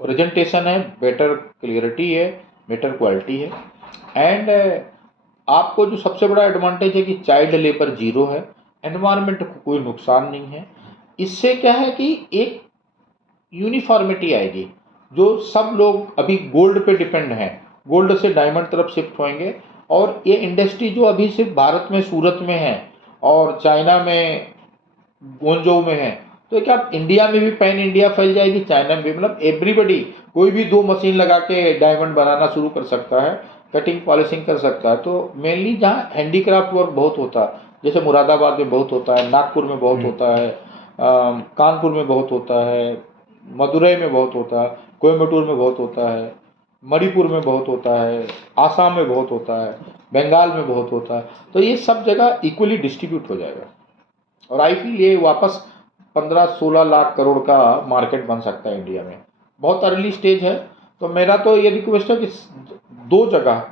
प्रेजेंटेशन है, बेटर क्लियरिटी है, बेटर क्वालिटी है। एंड आपको जो सबसे बड़ा एडवांटेज है कि चाइल्ड लेबर जीरो है, एनवायरनमेंट को कोई नुकसान नहीं है। इससे क्या है कि एक यूनिफॉर्मिटी आएगी, जो सब लोग अभी गोल्ड पे डिपेंड हैं, गोल्ड से डायमंड तरफ शिफ्ट होंगे। और ये इंडस्ट्री जो अभी सिर्फ भारत में सूरत में है और चाइना में गुआंगझोउ में है, तो क्या इंडिया में भी पैन इंडिया फैल जाएगी, चाइना में भी, मतलब एवरीबडी कोई भी 2 मशीन लगा के डायमंड बनाना शुरू कर सकता है, कटिंग पॉलिशिंग कर सकता है। तो मेनली जहाँ हैंडीक्राफ्ट वर्क बहुत होता है, जैसे मुरादाबाद में बहुत होता है, नागपुर में बहुत होता है, कानपुर में बहुत होता है, मदुरई में बहुत होता है, कोयम्बटूर में बहुत होता है, मणिपुर में बहुत होता है, आसाम में बहुत होता है, बंगाल में बहुत होता है। तो ये सब जगह इक्वली डिस्ट्रीब्यूट हो जाएगा, और आई फील ये वापस 15-16 लाख करोड़ का मार्केट बन सकता है इंडिया में। बहुत अर्ली स्टेज है। तो मेरा तो ये रिक्वेस्ट है कि 2 जगह,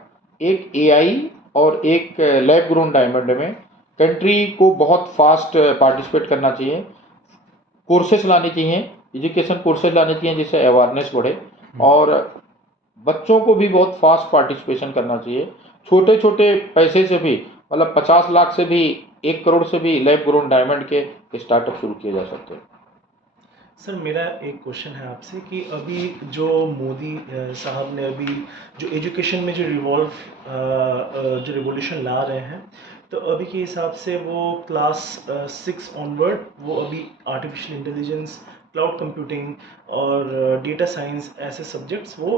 एक एआई और एक लैब ग्रोन डायमंड में कंट्री को बहुत फास्ट पार्टिसिपेट करना चाहिए, कोर्सेज लाने चाहिए, एजुकेशन कोर्सेज लाने चाहिए जिससे अवेयरनेस बढ़े, और बच्चों को भी बहुत फास्ट पार्टिसिपेशन करना चाहिए। छोटे छोटे पैसे से भी, मतलब 50 लाख से भी, 1 करोड़ से भी लैब ग्रोन डायमंड के स्टार्टअप शुरू किए जा सकते हैं। सर मेरा एक क्वेश्चन है आपसे कि अभी जो मोदी साहब ने अभी जो एजुकेशन में जो जो रिवॉल्यूशन ला रहे हैं, तो अभी के हिसाब से वो क्लास 6 ऑनवर्ड वो अभी आर्टिफिशियल इंटेलिजेंस क्लाउड कंप्यूटिंग और डेटा साइंस ऐसे सब्जेक्ट्स वो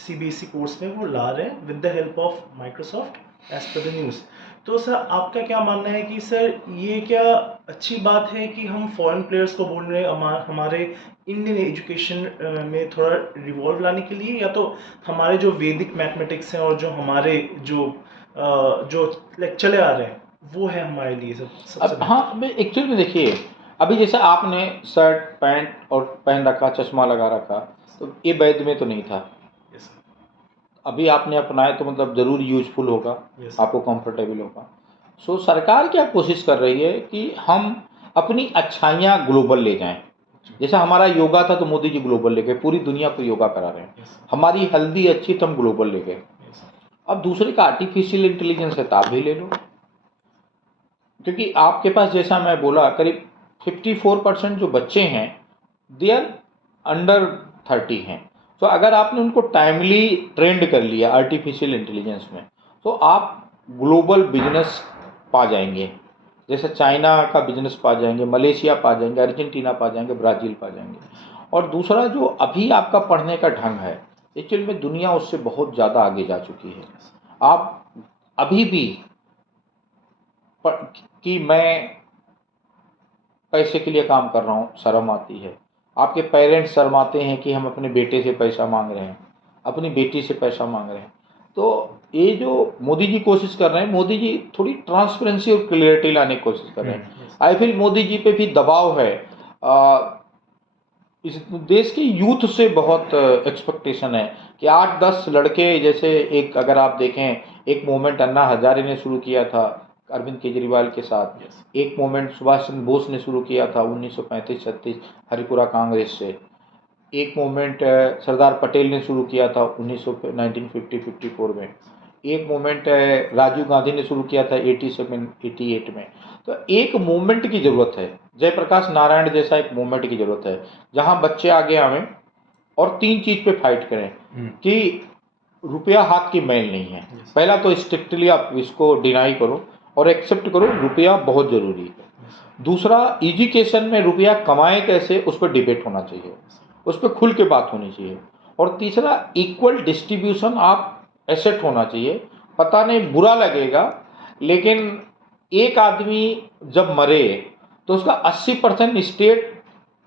CBSE कोर्स में वो ला रहे हैं with the help of Microsoft as per the news. तो सर आपका क्या मानना है कि सर ये क्या अच्छी बात है कि हम फॉरेन प्लेयर्स को बोल रहे हैं हमारे इंडियन एजुकेशन में थोड़ा रिवॉल्व लाने के लिए, या तो हमारे जो वैदिक मैथमेटिक्स हैं और जो हमारे जो लाइक चले आ रहे हैं वो है हमारे लिए सबसे अब हाँ, एक्चुअली में देखिए, अभी जैसे आपने शर्ट पैंट और पहन रखा, चश्मा लगा रखा, तो ये वैद में तो नहीं था। यस अभी आपने अपनाया तो मतलब ज़रूर यूजफुल होगा, Yes. आपको कंफर्टेबल होगा। सो सरकार क्या कोशिश कर रही है कि हम अपनी अच्छाइयाँ ग्लोबल ले जाएं। जैसा हमारा योगा था तो मोदी जी ग्लोबल ले गए, पूरी दुनिया को योगा करा रहे हैं। Yes. हमारी हल्दी अच्छी तो हम ग्लोबल ले गए। Yes. अब दूसरे का आर्टिफिशियल इंटेलिजेंस है तो आप भी ले लो, क्योंकि आपके पास जैसा मैं बोला करीब 54% जो बच्चे हैं दे आर अंडर 30 हैं। तो अगर आपने उनको टाइमली ट्रेंड कर लिया आर्टिफिशियल इंटेलिजेंस में तो आप ग्लोबल बिजनेस पा जाएंगे। जैसे चाइना का बिजनेस पा जाएंगे, मलेशिया पा जाएंगे, अर्जेंटीना पा जाएंगे, ब्राज़ील पा जाएंगे। और दूसरा जो अभी आपका पढ़ने का ढंग है, एक्चुअली में दुनिया उससे बहुत ज़्यादा आगे जा चुकी है। आप अभी भी कि मैं पैसे के लिए काम कर रहा हूँ शर्म आती है। आपके पेरेंट्स शर्माते हैं कि हम अपने बेटे से पैसा मांग रहे हैं, अपनी बेटी से पैसा मांग रहे हैं। तो ये जो मोदी जी कोशिश कर रहे हैं, मोदी जी थोड़ी ट्रांसपेरेंसी और क्लियरिटी लाने की कोशिश कर रहे हैं। आई फील मोदी जी पे भी दबाव है। इस देश के यूथ से बहुत एक्सपेक्टेशन है कि 8-10 लड़के, जैसे एक अगर आप देखें एक मूवमेंट अन्ना हजारे ने शुरू किया था अरविंद केजरीवाल के साथ। Yes. एक मूवमेंट सुभाष चंद्र बोस ने शुरू किया था 1935-36 हरिपुरा कांग्रेस से। एक मूवमेंट सरदार पटेल ने शुरू किया था 1950-54 में। एक मूवमेंट राजीव गांधी ने शुरू किया था 87-88 में। तो एक मूवमेंट की ज़रूरत है, जयप्रकाश नारायण जैसा एक मूवमेंट की ज़रूरत है जहां बच्चे आगे आवें और 3 चीज़ पे फाइट करें कि रुपया हाथ की मैल नहीं है। पहला तो स्ट्रिक्टली आप इसको डिनाई करो और एक्सेप्ट करो रुपया बहुत ज़रूरी है। दूसरा, एजुकेशन में रुपया कमाएं कैसे उस पर डिबेट होना चाहिए, उस पर खुल के बात होनी चाहिए। और तीसरा, इक्वल डिस्ट्रीब्यूशन आप एसेट होना चाहिए। पता नहीं बुरा लगेगा लेकिन एक आदमी जब मरे तो उसका 80% स्टेट,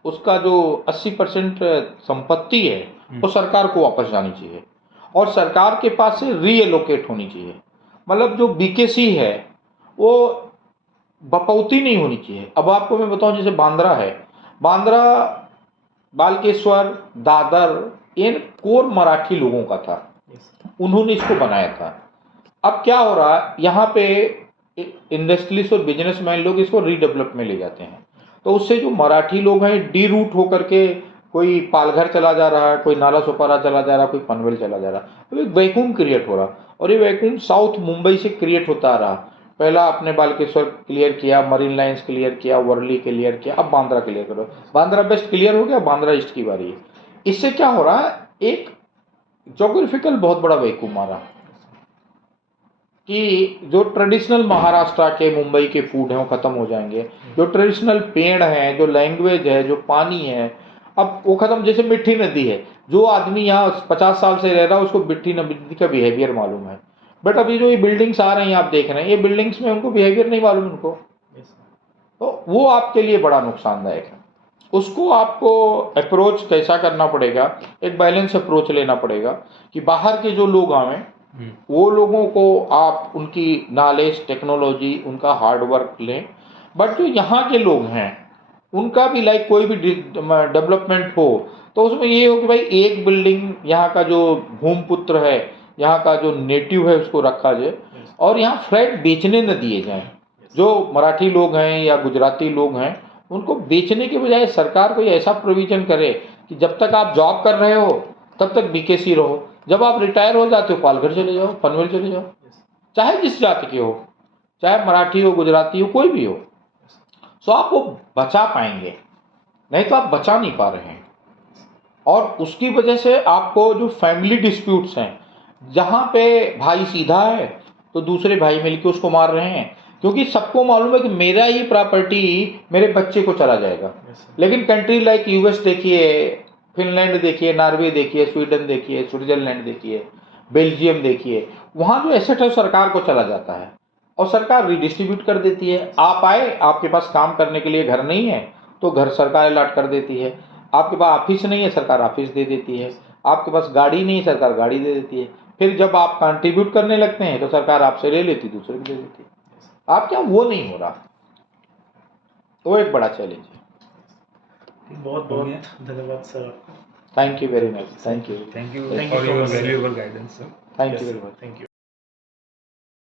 उसका जो 80% संपत्ति है वो सरकार को वापस जानी चाहिए और सरकार के पास से रीएलोकेट होनी चाहिए। मतलब जो बीकेसी है वो बपौती नहीं होनी चाहिए। अब आपको मैं बताऊं, जैसे बांद्रा है, बांद्रा, बालकेश्वर, दादर, इन कोर मराठी लोगों का था, उन्होंने इसको बनाया था। अब क्या हो रहा है, यहाँ पे इंडस्ट्रियलिस्ट और बिजनेसमैन लोग इसको रीडेवलप में ले जाते हैं, तो उससे जो मराठी लोग हैं डी रूट होकर के कोई पालघर चला जा रहा है, कोई नाला सोपारा चला जा रहा है, कोई पनवेल चला जा रहा है। तो एक वैक्यूम क्रिएट हो रहा और ये वैक्यूम साउथ मुंबई से क्रिएट होता आ रहा। पहला आपने बालकेश्वर क्लियर किया, मरीन लाइन्स क्लियर किया, वर्ली क्लियर किया, अब बांद्रा क्लियर करो। बांद्रा वेस्ट क्लियर हो गया, बांद्रा ईस्ट की बारी है। इससे क्या हो रहा है, एक जोग्राफिकल बहुत बड़ा वैक्यूम आ रहा कि जो ट्रेडिशनल महाराष्ट्र के मुंबई के फूड हैं वो खत्म हो जाएंगे, जो ट्रेडिशनल पेड़ हैं, जो लैंग्वेज है, जो पानी है, अब वो खत्म। जैसे मिट्टी नदी है, जो आदमी यहाँ 50 साल से रह रहा है उसको मिट्टी नदी का बिहेवियर मालूम है, बट अभी जो ये बिल्डिंग्स आ रही हैं आप देख रहे हैं, ये बिल्डिंग्स में उनको बिहेवियर नहीं मालूम उनको, तो वो आपके लिए बड़ा नुकसानदायक है। उसको आपको अप्रोच कैसा करना पड़ेगा, एक बैलेंस अप्रोच लेना पड़ेगा कि बाहर के जो लोग आवें वो लोगों को आप उनकी नॉलेज, टेक्नोलॉजी, उनका हार्डवर्क लें, बट जो यहाँ के लोग हैं उनका भी लाइक कोई भी डेवलपमेंट हो तो उसमें ये हो कि भाई एक बिल्डिंग यहाँ का जो भूमिपुत्र है, यहाँ का जो नेटिव है उसको रखा जाए और यहाँ फ्लैट बेचने न दिए जाएं। जो मराठी लोग हैं या गुजराती लोग हैं उनको बेचने के बजाय सरकार कोई ऐसा प्रोविजन करे कि जब तक आप जॉब कर रहे हो तब तक बीकेसी रहो, जब आप रिटायर हो जाते हो पालघर चले जाओ, पनवेल चले जाओ, चाहे जिस जाति के हो, चाहे मराठी हो, गुजराती हो, कोई भी हो, सो आप वो बचा पाएंगे, नहीं तो आप बचा नहीं पा रहे हैं। और उसकी वजह से आपको जो फैमिली डिस्प्यूट्स हैं, जहाँ पे भाई सीधा है तो दूसरे भाई मिलके उसको मार रहे हैं, क्योंकि सबको मालूम है कि मेरा ही प्रॉपर्टी मेरे बच्चे को चला जाएगा। Yes, sir. लेकिन कंट्री लाइक यूएस देखिए, फिनलैंड देखिए, नॉर्वे देखिए, स्वीडन देखिए, स्विट्जरलैंड देखिए, बेल्जियम देखिए, वहाँ जो एसेट है सरकार को चला जाता है और सरकार रिडिस्ट्रीब्यूट कर देती है। आप आए, आपके पास काम करने के लिए घर नहीं है तो घर सरकार अलॉट कर देती है, आपके पास ऑफिस नहीं है सरकार ऑफिस दे देती है, आपके पास गाड़ी नहीं है सरकार गाड़ी दे देती है। फिर जब आप कंट्रीब्यूट करने लगते हैं तो सरकार आपसे ले लेती, दूसरे को दे देती है। आप क्या वो नहीं हो रहा, वो एक बड़ा चैलेंज है। बहुत बहुत धन्यवाद सर आपका। Thank you very much, thank you, Thank you Thank you for so your much, sir. valuable guidance, sir. Thank Yes, you sir. Very much. Thank you.